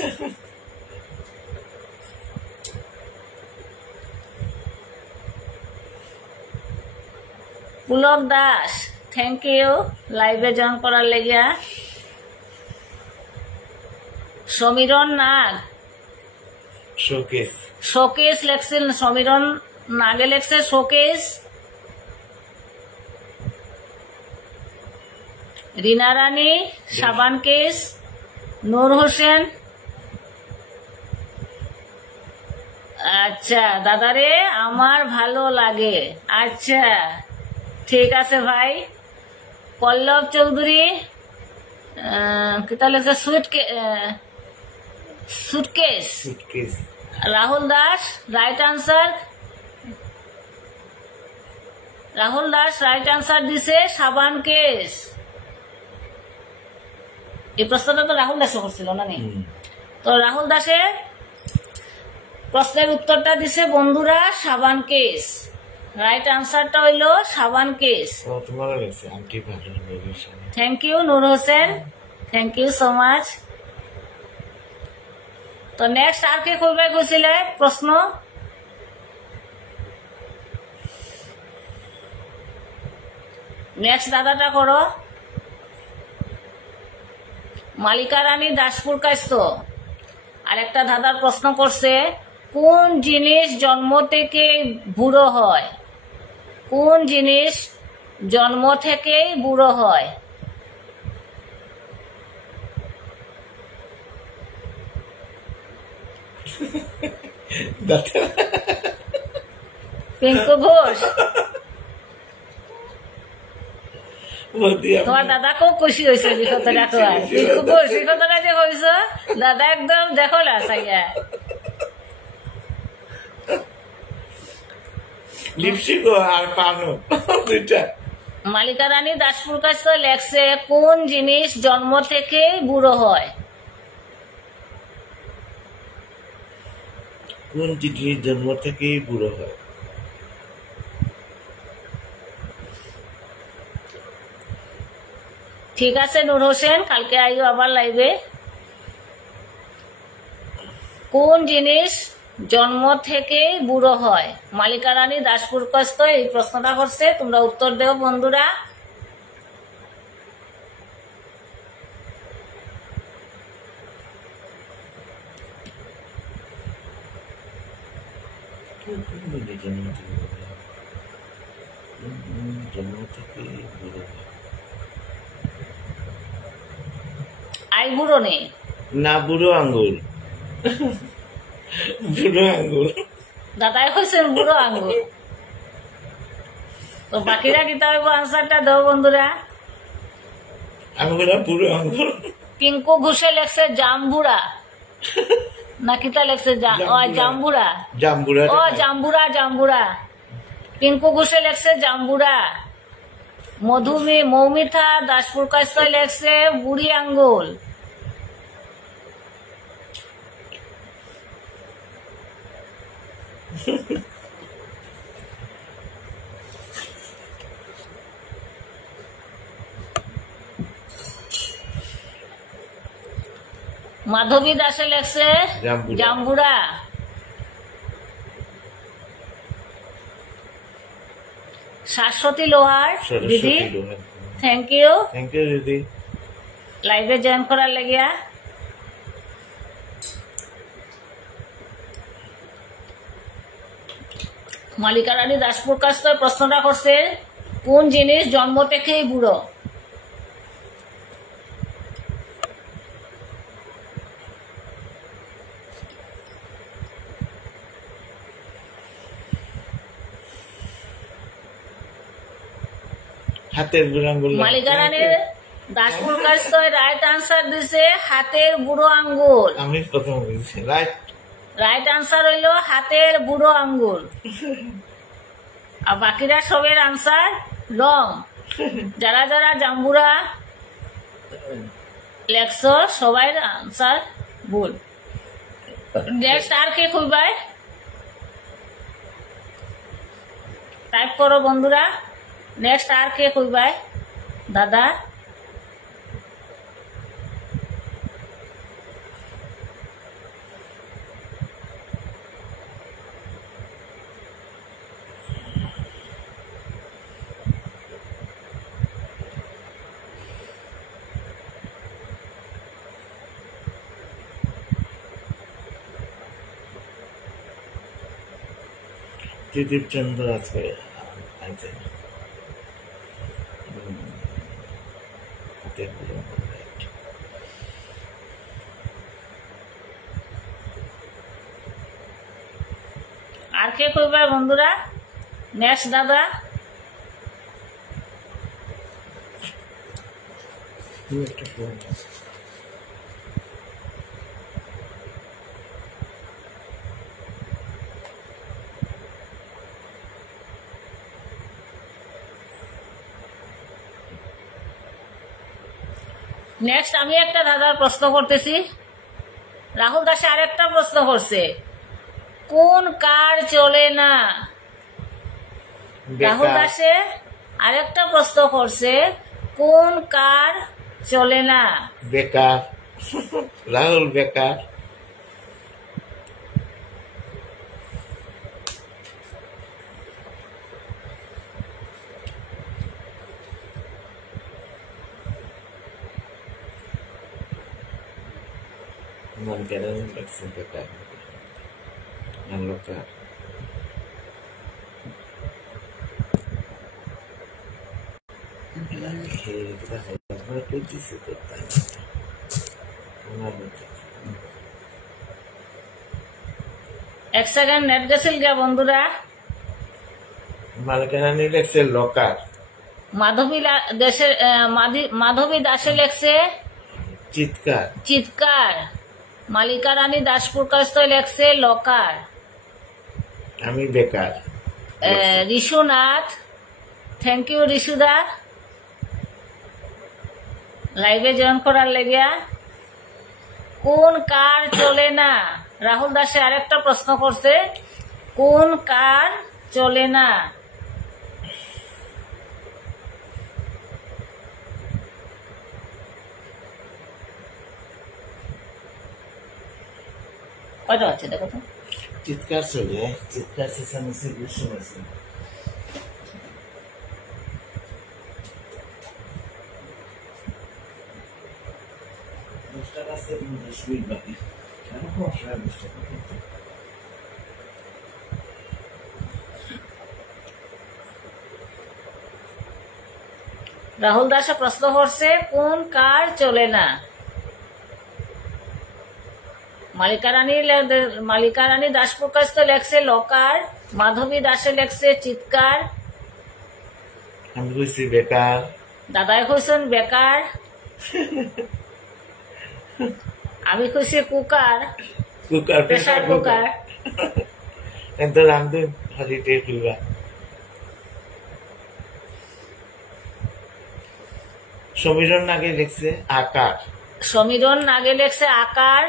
Pulak Das thank you লাইভে জয়েন করার লেগিয়া। সমীরণ নাগ শোকেস শোকেস লেখছেন, সমীরণ নাগে লেখছে শোকেস। রিনা রানী, সাবান কেস, নূর হোসেন। আচ্ছা দাদারে আমার ভালো লাগে। আচ্ছা ঠিক আছে ভাই। পল্লব চৌধুরী কিতা লেখছে suitcase. Suitcase Rahul Das right answer. Rahul Das right answer দিছে সাবান কেস। এই প্রশ্নটা তো রাহুল দাসও করছিল না নি? তো রাহুল দাসের প্রশ্নের উত্তরটা দিছে বন্ধুরা সাবান কেস। রাইট আনসারটা হইল সাবান কেস। তোমার গেছে আন্টি ভালো লেগেছে। Thank you Noor Hossain, thank you so much. তো নেক্সট আর কে কইবে কইছিলে প্রশ্ন? নেক্সট দাদাটা করো। মালিকা রানী দাসপুর কাস্ত আরেকটা দাদার প্রশ্ন করছে, কোন জিনিস জন্ম থেকে বুড়ো হয়? কোন জিনিস জন্ম থেকেই বুড়ো হয়? পিঙ্কু ঘোষ, তোমার দাদা খুব খুশি হয়েছে এই কথাটা। তোমার পিঙ্কু ঘোষ এই কথাটা যে কইছ দাদা একদম দেখো না সাইয়া। লিপস্টিক আর পানো দুইটা। মালিকা রানী দাসপুর কাছে লেখছে কোন জিনিস জন্ম থেকেই বুড়ো হয়? কোন জিনিস জন্ম থেকেই বুড়ো হয়? ঠিক আছে নূর হোসেন, কালকে আইও আবার লাইভে। কোন জিনিস জন্ম থেকেই বুড়ো হয়? মালিকা রানী দাসপুর কাছ এই প্রশ্নটা করছে, তোমরা উত্তর দেও বন্ধুরা। জন্ম থেকে বুড়ো হয়? আই বুড়ো নেই না, বুড়ো আঙ্গুল। বুড়ো আঙ্গুল দাদাই হয়েছেন বুড়ো আঙ্গুল। তো বাকিরা কিতা হইব আনসারটা দেও বন্ধুরা। আমি বললাম বুড়ো আঙ্গুল। পিঙ্কু ঘুষে লেখছে জাম্বুরা না কিতা লেখছে জাম্বুরা। জাম্বুরা ও জাম্বুরা জাম্বুরা। পিঙ্কু ঘুষে লেখছে জাম্বুরা। মৌমিতা দাসপুর কাছ লেখছে বুড়ি আঙ্গুল। মাধবী দাসে লেখছে জাম্বুরা। শাশ্বতী লোহার দিদি, থ্যাংক ইউ দিদি লাইভে জয়েন করার লাগিয়া। মালিকা রানী দাসপুর কাছ থেকে প্রশ্নটা করছে কোন জিনিস জন্ম থেকেই বুড়ো? হাতের বুড়ো আঙ্গুল। মালিকা রানী দাসপুর কাছ থেকে রাইট আনসার দিছে হাতের বুড়ো আঙ্গুল। আমি প্রথম বলছি রাইট। রাইট আনসার হইল হাতের বুড়ো আঙ্গুল। আর বাকিরা সবের আনসার রং। যারা যারা জাম্বুরা লেখছ সবাই আনসার ভুল। নেক্সট আর কে খুঁজবাই টাইপ করো বন্ধুরা। নেক্সট আর কে খুঁজবাই দাদা? ত্রিদীপ চন্দ্র আজকে আনছে আর কে কইবা বন্ধুরা? নেক্সট দাদা একটা ফোন নেক্সট আমি একটা দাদার প্রশ্ন করতেছি। রাহুল দাসে আরেকটা প্রশ্ন করছে, কোন কার চলে না? রাহুল দাসে আরেকটা প্রশ্ন করছে, কোন কার চলে না? বেকার। রাহুল বেকার। मन कह रहा है बेकार हम लोग का এক সেকেন্ড নেট গেছিল গিয়া বন্ধুরা। মালকানানি লেখছে লকার, মাধবী দাসে লেখছে চিৎকার। চিৎকার। মালিকা রানী দাসপুর কাছ লেখছে লকার। আমি বেকার। ঋষুনাথ, থ্যাংক ইউ ঋষুদা লাইভে জয়েন করার লেগিয়া। কোন কার চলে না? রাহুল দাসে আরেকটা প্রশ্ন করছে, কোন কার চলে না? কয়টা আছে দেখো তো। চিৎকার চলে, চিৎকার চেঁচামেচি শুনেছি। রাহুল দাসে প্রশ্ন করছে, কোন কার চলে না? মালিকা রানী দাসপুর কাছ লেখছে লকার। মাধবী দাসে লেখছে চিৎকার। আমি কইছি বেকার। দাদাই কইছেন বেকার। আমি কইছি কুকার, কুকার, প্রেসার কুকার। কিন্তু রান্ধুন হারিতে খুলবা। সমীরণ নাগে লিখছে আকার। সমীরণ নাগে লেখছে আকার।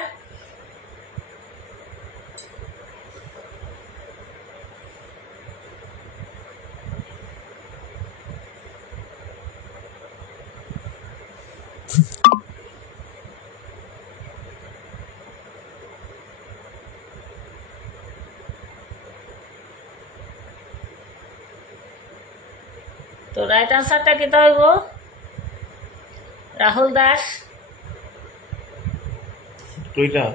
তো রাইট আনসারটা কি হইব? রাহুল দাস কইলা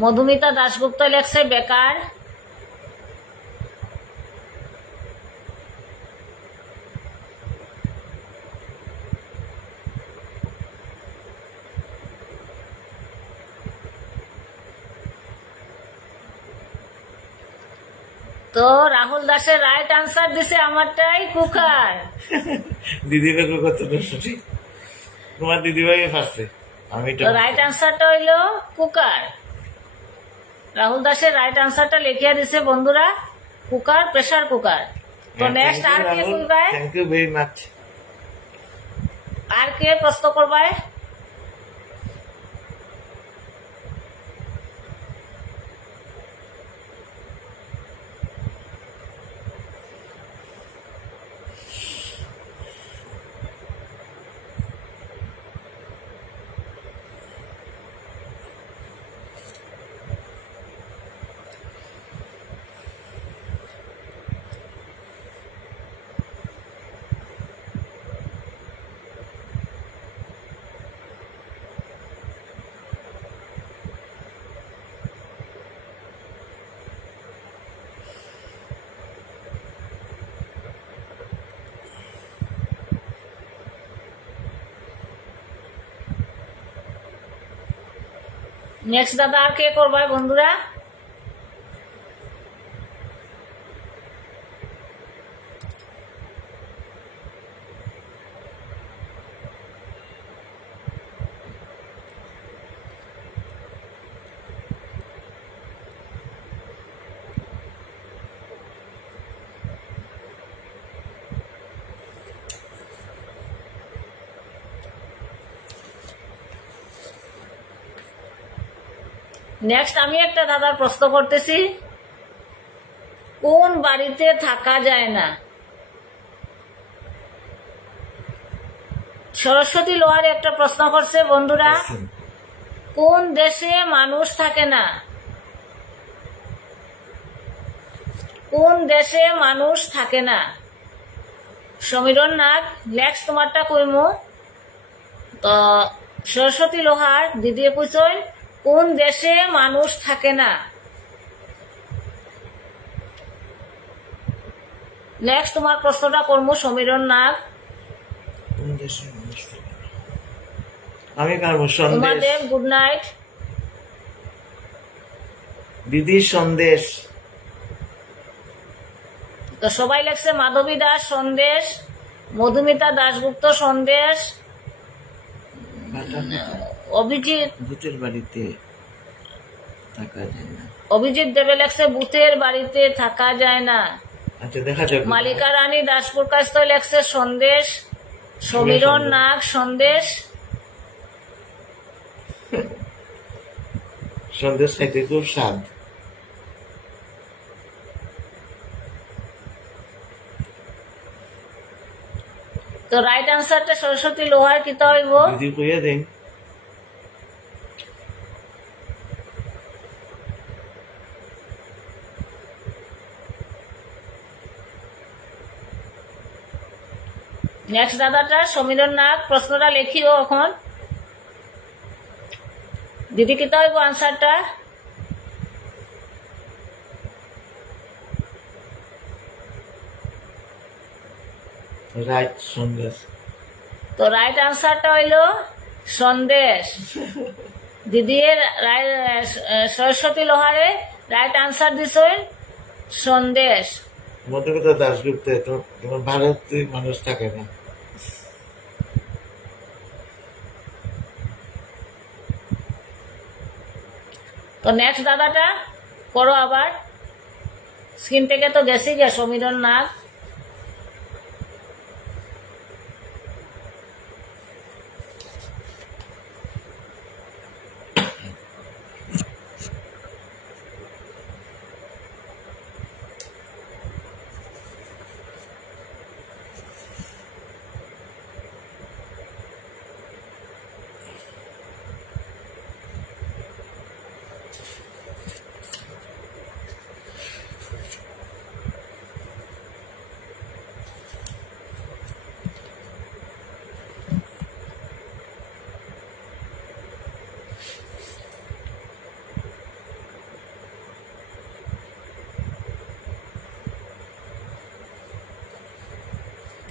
মধুমিতা দাশগুপ্ত লেখছে বেকার। তো রাহুল দাসের রাইট আনসার দিছে আমারটাই কুকার। দিদিভাই কত সঠিক, তোমার দিদিভাই ফার্স্টে। আমি তো রাইট আনসারটা হইলো কুকার। রাহুল দাসের রাইট আনসারটা লিখিয়া দিছে বন্ধুরা, কুকার, প্রেসার কুকার। তো নেক্সট আর কে কইবাই? Thank you very much. আর কে প্রশ্ন করবাই? নেক্সট দাদা আর কে করবাই বন্ধুরা? নেক্সট আমি একটা দাদার প্রশ্ন করতেছি, কোন বাড়িতে থাকা যায় না? সরস্বতী লোহার একটা প্রশ্ন করছে বন্ধুরা, কোন দেশে মানুষ থাকে না? কোন দেশে মানুষ থাকে না? সমীরণ নাগ, নেক্সট তোমারটা কইমু। তো সরস্বতী লোহার দিদি কইছেন কোন দেশে মানুষ থাকে না। নেক্সট তোমার প্রশ্নটা করবো সমীরণ নাগ। আমি পারবো। তোমাদের গুড নাইট। দিদির সন্দেশ। তো সবাই লেখছে মাধবী দাস সন্দেশ, মধুমিতা দাশগুপ্ত সন্দেশ, অভিজিৎ ভূতের বাড়িতে থাকা যায় না। অভিজিৎ দেবে লেখছে ভূতের বাড়িতে থাকা যায় না। আচ্ছা দেখা যাক। মালিকা রানী দাসপুর কাস্ত লেখছে সন্দেশ, সমীরণ নাগ সন্দেশ। সন্দেশ খাইতে খুব স্বাদ। তো রাইট আনসারটা সরস্বতী লোহার কিতা হইব? দিদি কইয়া দেন। নেক্সট দাদাটা সমীরণ নাগ, প্রশ্নটা লেখিও এখন। দিদি কিতা হইব আনসারটা? রাইট সন্দেশ। তো রাইট আনসারটা হইল সন্দেশ। দিদি সরস্বতী লোহারে রাইট আনসার দিছেন সন্দেশ। মধুমিতা দাশগুপ্ত তো ভারতে মানুষ থাকে না। তো নেক্সট দাদাটা করো আবার। স্ক্রিন থেকে তো গেছি গে সমীরণ নাগ।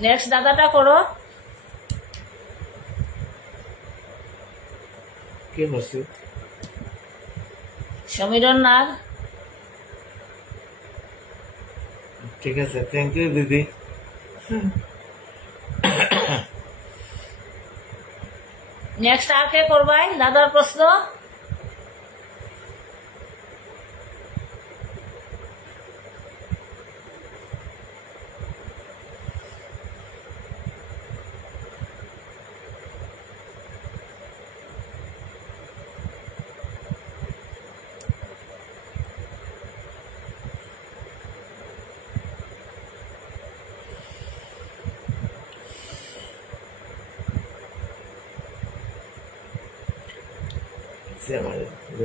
নেক্সট দাদাটা করো। কি হচ্ছে? সমীরণ নাগ। ঠিক আছে, থ্যাংক ইউ দিদি। নেক্সট আর কে করবাই দাদার প্রশ্ন?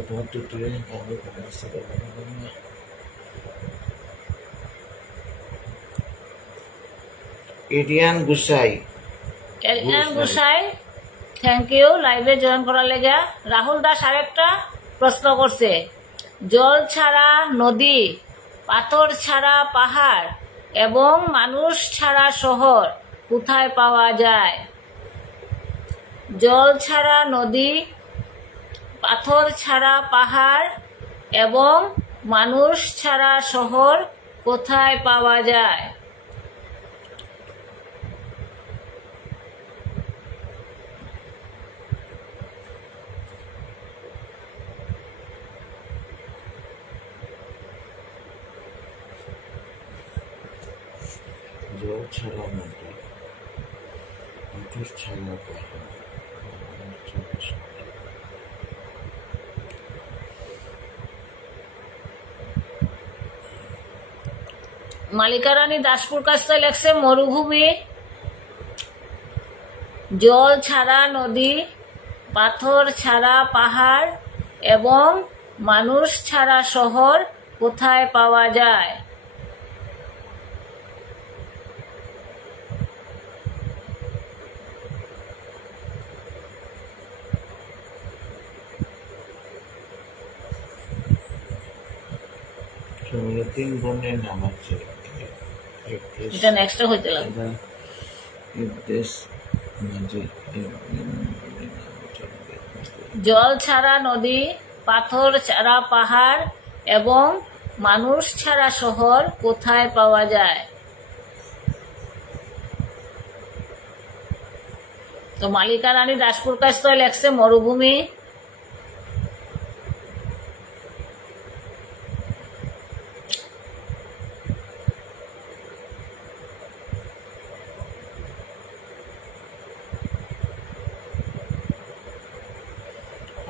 তোমার tutorial Edian Gusai. Edian Gusai, thank you লাইভে জয়েন করার লেগে। রাহুল দাস আরেকটা প্রশ্ন করছে, জল ছাড়া নদী, পাথর ছাড়া পাহাড় এবং মানুষ ছাড়া শহর কোথায় পাওয়া যায়? জল ছাড়া নদী, পাথর ছাড়া পাহাড় এবং মানুষ ছাড়া শহর কোথায় পাওয়া যায়? জল ছাড়া নদী, পাথর ছাড়া পাহাড়, মানুষ ছাড়া শহর। মালিকা রানী দাসপুর কাছে লেখছে মরুভূমি, জল ছাড়া নদী, পাথর ছাড়া পাহাড় এবং মানুষ ছাড়া শহর কোথায় পাওয়া যায়? সমুদ্রের 3 বর্ণের নাম আছে। এক দেশ, এটা নেক্সট হইতে লাগবে। এক দেশ নদী, জল ছাড়া নদী, পাথর ছাড়া পাহাড় এবং মানুষ ছাড়া শহর কোথায় পাওয়া যায়? তো মালিকা রানী দাসপুর কাছ তো লেখছে মরুভূমি,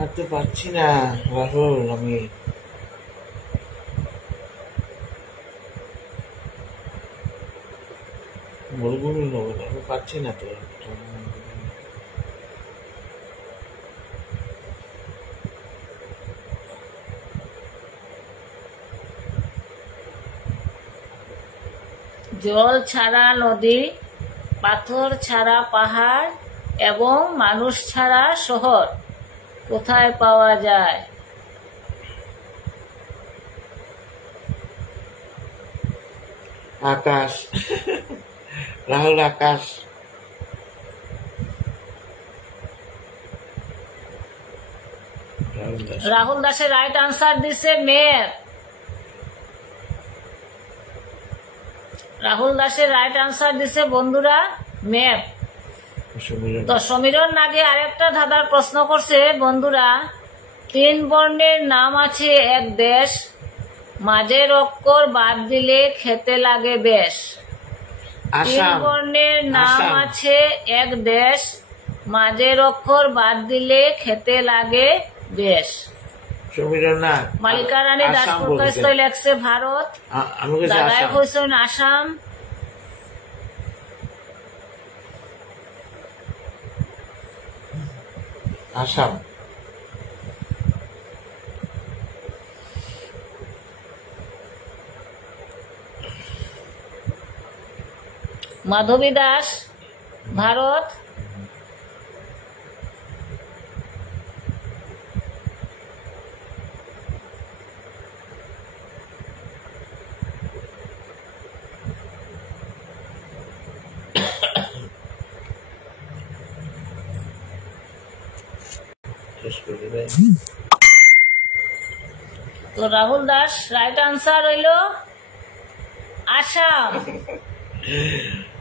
আর তো পাচ্ছি না রাহুল, আমি মরুভূমি নেবো না, আমি পাচ্ছি না তো। জল ছাড়া নদী, পাথর ছাড়া পাহাড় এবং মানুষ ছাড়া শহর কোথায় পাওয়া যায়? আকাশ। রাহুল, আকাশ। রাহুল দাসের রাইট আনসার দিছে মেপ। রাহুল দাসের রাইট আনসার দিছে বন্ধুরা ম্যাপ। তো সমীরণ নাগে আরেকটা ধাঁধার প্রশ্ন করছে বন্ধুরা, 3 বর্ণের নাম আছে এক দেশ, মাঝের অক্ষর বাদ দিলে খেতে লাগে বেশ। 3 বর্ণের নাম আছে এক দেশ, মাঝের অক্ষর বাদ দিলে খেতে লাগে বেশ। সমীরণ না, মালিকা রানী দাসপুর কাছ লেখছে ভারত, দাদায় হয়েছেন আসাম। আসাম। মাধবী দাস ভারত। তো রাহুল দাস রাইট আনসার হইল Assam.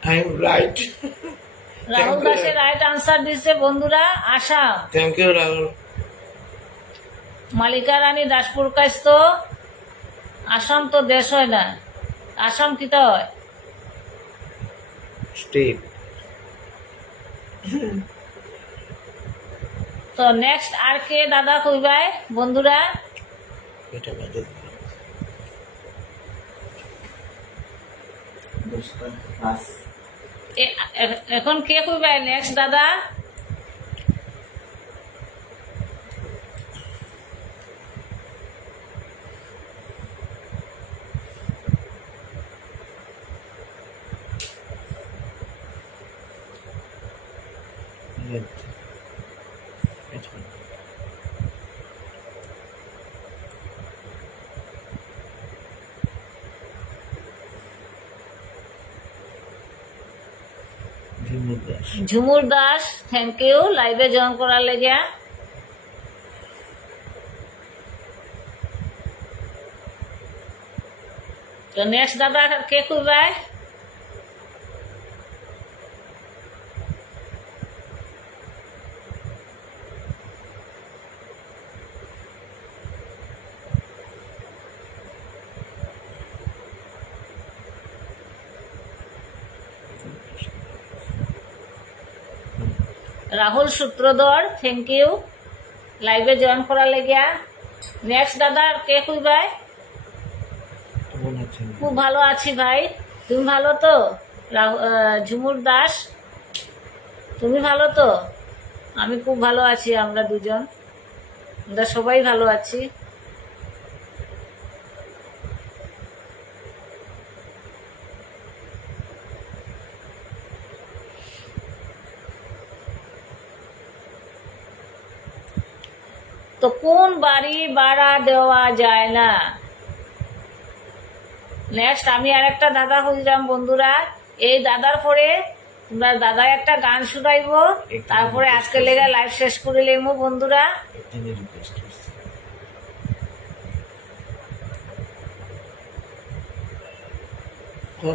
I am right. Rahul দাসের রাইট আনসার দিচ্ছে বন্ধুরা আসাম। Thank you Rahul. মালিকা রানী দাসপুর কাছ তো আসাম তো দেশ হয় না, আসাম কিতা হয়? স্টেট। তো নেক্সট আর কে দাদা কইবাই বন্ধুরা? এটা বাদে এখন কে কইবাই নেক্সট দাদা? ঝুমুর দাস। ঝুমুর দাস, থ্যাংক ইউ লাইভে জয়েন করার লেগে। তো নেক্সট দাদা কে কইবাই? রাহুল সূত্রধর, থ্যাংক ইউ লাইভে জয়েন করার লেগিয়া। নেক্সট দাদা কে কইবাই? খুব ভালো আছি ভাই, তুমি ভালো তো? ঝুমুর দাস, তুমি ভালো তো? আমি খুব ভালো আছি, আমরা দুজন, আমরা সবাই ভালো আছি। তো কোন বাড়ি ভাড়া দেওয়া যায় না? নেক্সট আমি আর একটা দাদা খুঁজলাম বন্ধুরা। এই দাদার পরে তোমরা দাদা একটা গান শুনাইব, তারপরে আজকে লেগে লাইভ শেষ করে লেমো বন্ধুরা।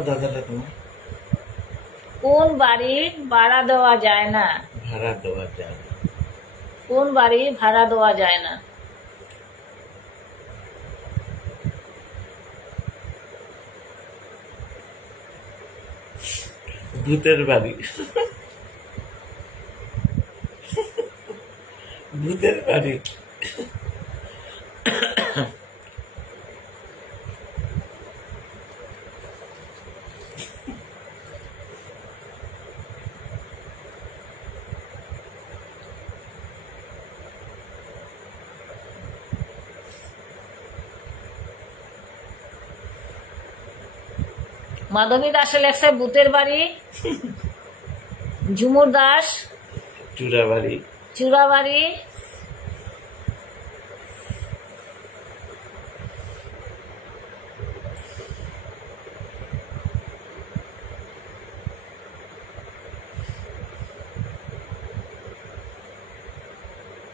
দাদাটা তোমার কোন বাড়ি ভাড়া দেওয়া যায় না? ভাড়া দেওয়া যায় না। কোন বাড়ি ভাড়া দেওয়া যায় না? ভূতের বাড়ি। ভূতের বাড়ি। মাধবী দাসে লেখছে ভূতের বাড়ি। ঝুমুর দাস চূড়াবাড়ি। চূড়াবাড়ি।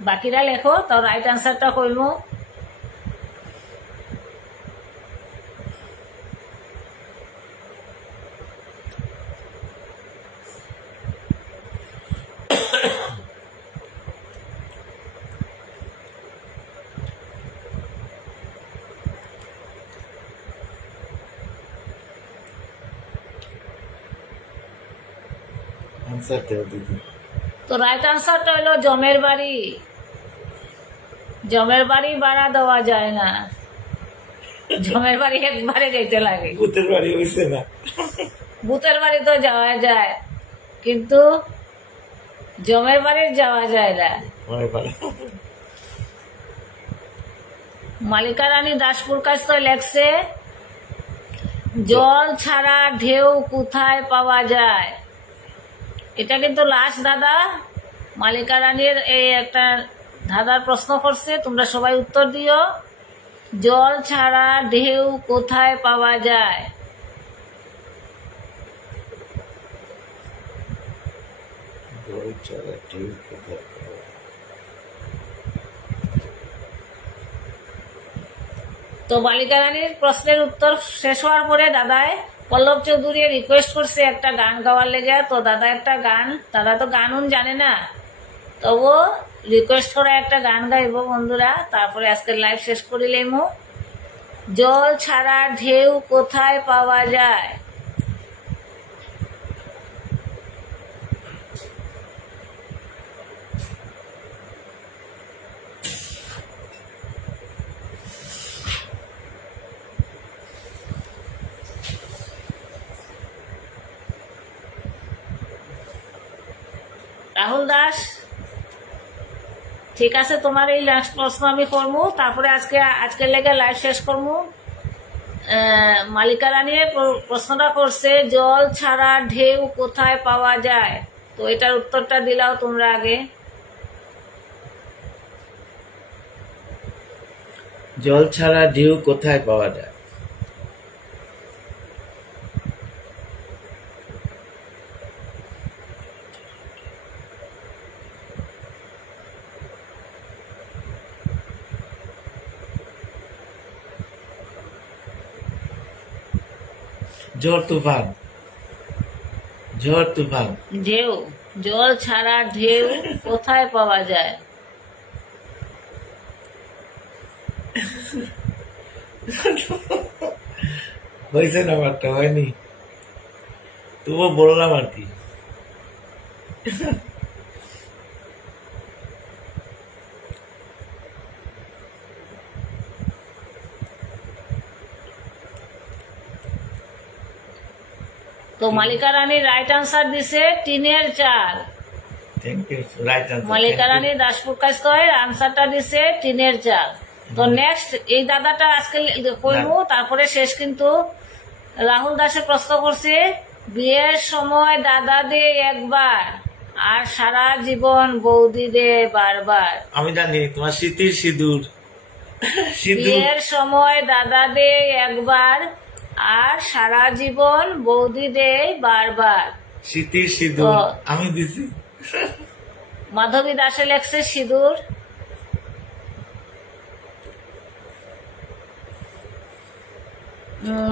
বাকিরা লেখো, তো রাইট আনসারটা কইল। আনসার দেও দিদি। তো রাইট আনসারটা হইলো জমের বাড়ি। জমের বাড়ি ভাড়া দেওয়া যায় না। জমের বাড়ি একবারে যেতে লাগে। ভূতের বাড়ি হইছে না। ভূতের বাড়ি তো যাওয়া যায়, কিন্তু জমের বাড়ি যাওয়া যায় না। মালিকা রানী দাসপুর কাছ তো লেখছে জল ছাড়া ঢেউ কোথায় পাওয়া যায়। এটা কিন্তু লাস্ট দাদা মালিকা রানীর এই একটা দাদার প্রশ্ন করছে, তোমরা সবাই উত্তর দিও। জল ছাড়া ঢেউ কোথায় পাওয়া যায়? তো বালিকা রানীর প্রশ্নের উত্তর শেষ হওয়ার পরে দাদায় পল্লব চৌধুরী রিকোয়েস্ট করছে একটা গান গাওয়ার লেগে। তো দাদা একটা গান, দাদা তো গান জানে না, তবু রিকোয়েস্ট করে একটা গান গাইব বন্ধুরা, তারপরে আজকে লাইভ শেষ করিলেমু। জল ছাড়া ঢেউ কোথায় পাওয়া যায়? রাহুল দাস, ঠিক আছে, তোমার এই লাস্ট প্রশ্ন আমি করবো, তারপরে আজকের লেগে লাইভ শেষ করবো। মালিকা রানী প্রশ্নটা করছে জল ছাড়া ঢেউ কোথায় পাওয়া যায়। তো এটার উত্তরটা দিলাও তোমরা আগে। জল ছাড়া ঢেউ কোথায় পাওয়া যায়? ঝড় তুফান, ঝড় তুফান। ঢেউ, জল ছাড়া ঢেউ কোথায় পাওয়া যায়? হয়েছে না আমারটা, হয়নি, তবুও বললাম আর কি। তো মালিকা রানী রাইট আনসার দিছে টিনের চাল। Thank you, right answer. Mallika Rani Daspur কাজকয়ের আনসারটা দিছে টিনের চাল। তো নেক্সট এই দাদাটা আজকে কইমু, তারপরে শেষ। কিন্তু রাহুল দাসের প্রশ্ন করছে, বিয়ের সময় দাদা দে একবার আর সারা জীবন বৌদি দে বারবার। আমি জানি তোমার স্মৃতির সিঁদুর, সিঁদুর। বিয়ের সময় দাদা দে একবার আর সারা জীবন বৌদি দে বারবার। স্মৃতির সিঁদুর ও। আমি দিছি। মাধবী দাসে লেখছে সিঁদুর।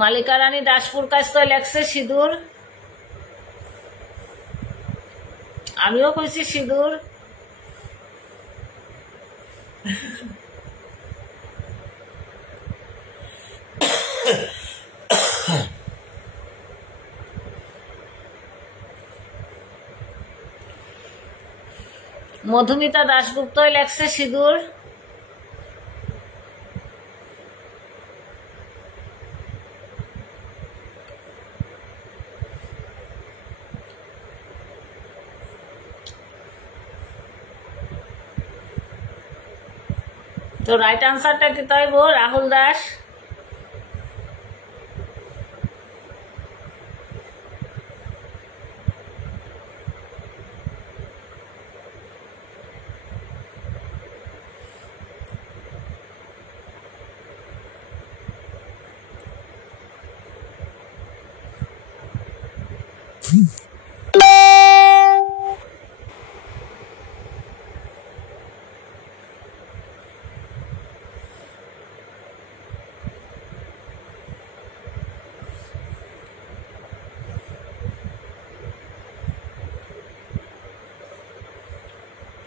মালিকা রানী দাসপুর কাজ তো লেখছে সিঁদুর। আমিও কইছি সিঁদুর। মধুমিতা দাশগুপ্ত লেখছে সিঁদুর। তো রাইট আনসারটা কি তাইব? রাহুল দাস।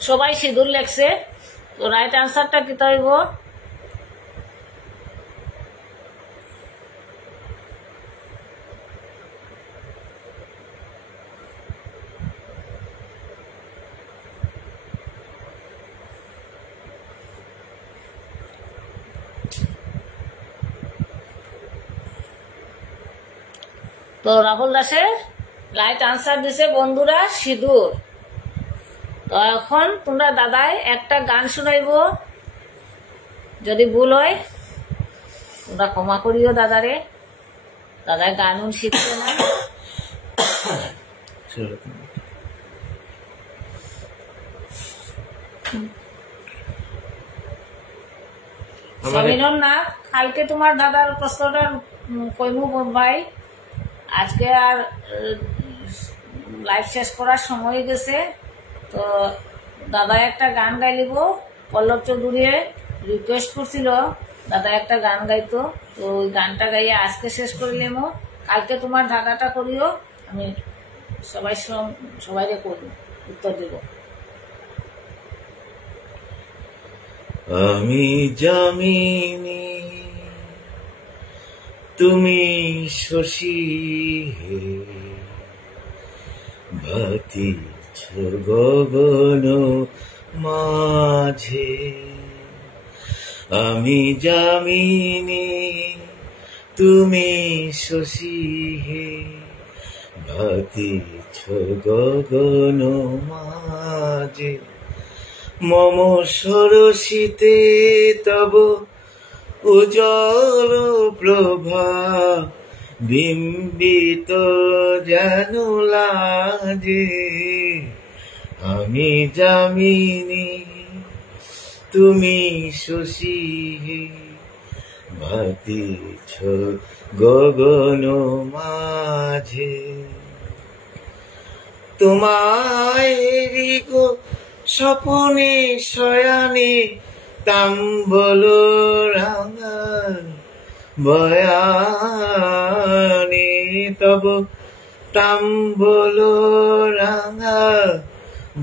সবাই সিঁদুর লেখছে। তো রাইট আনসারটা কি তাইব? তো রাহুল দাসের রাইট আনসার দিছে বন্ধুরা সিঁদুর। তো এখন তোমরা দাদাই একটা গান শুনাইব, যদি ভুল হয় তোমরা ক্ষমা করিও দাদারে। দাদায় গান শিখছে না। সমিরন না, কালকে তোমার দাদার প্রশ্নটা কইমু ভাই। আজকে আর লাইভ শেষ করার সময় গেছে। তো দাদা একটা গান গাইলিব। পল্লব চৌধুরী রিকোয়েস্ট করছিল দাদা একটা গান গাইতো। তো ওই গানটা গাইয়ে আজকে শেষ করিলাম। কালকে তোমার দাদাটা করিও, আমি সবাইকে করি, উত্তর দেব। আমি জামিনী তুমি শশী হে, ভাতিছ গগন মাঝে। আমি জামিনী তুমি শশী হে, ভাতিছ গগন মাঝে। মম সরসিতে তব উজ্জ্বল প্রভা, বিম্বিত যেন লাজে। আমি জামিনী তুমি শশী হে, ভাতিছ গগন মাঝে। তোমায় গো স্বপনে শয়ানে, তাম্বল রাঙা বয়ানে তব টাম্বলো রাঙা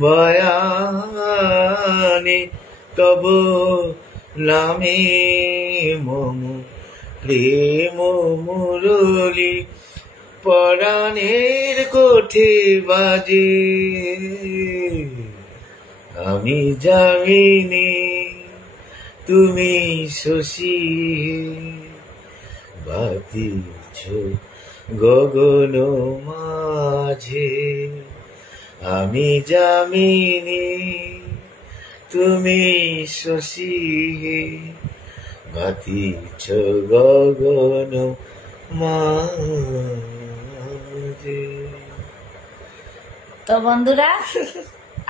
বয়ানে তব নামে মম প্রেম মুরলি পরাণের কোঠে বাজে আমি যামিনী তুমি শশী বাতিছ গগন মাঝে আমি যামিনী তুমি শশী বাতিছ গগন মাঝে। তো বন্ধুরা,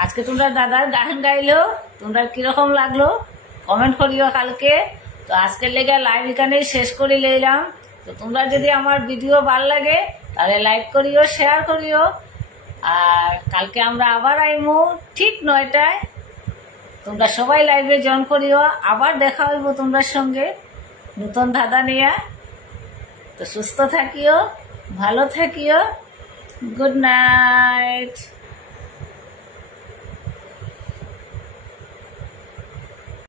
আজকে তোমরা দাদার গান গাইলো, তোমরা কিরকম লাগলো কমেন্ট করিও কালকে। তো আজকের লেগে লাইভ এখানেই শেষ করে লইলাম। তো তোমরা যদি আমার ভিডিও ভালো লাগে তাহলে লাইক করিও, শেয়ার করিও। আর কালকে আমরা আবার আইমু ঠিক 9টায়। তোমরা সবাই লাইভে জয়েন করিও, আবার দেখা হইব তোমরা সঙ্গে নতুন ধাঁধা নিয়ে। তো সুস্থ থাকিও, ভালো থাকিও, গুড নাইট।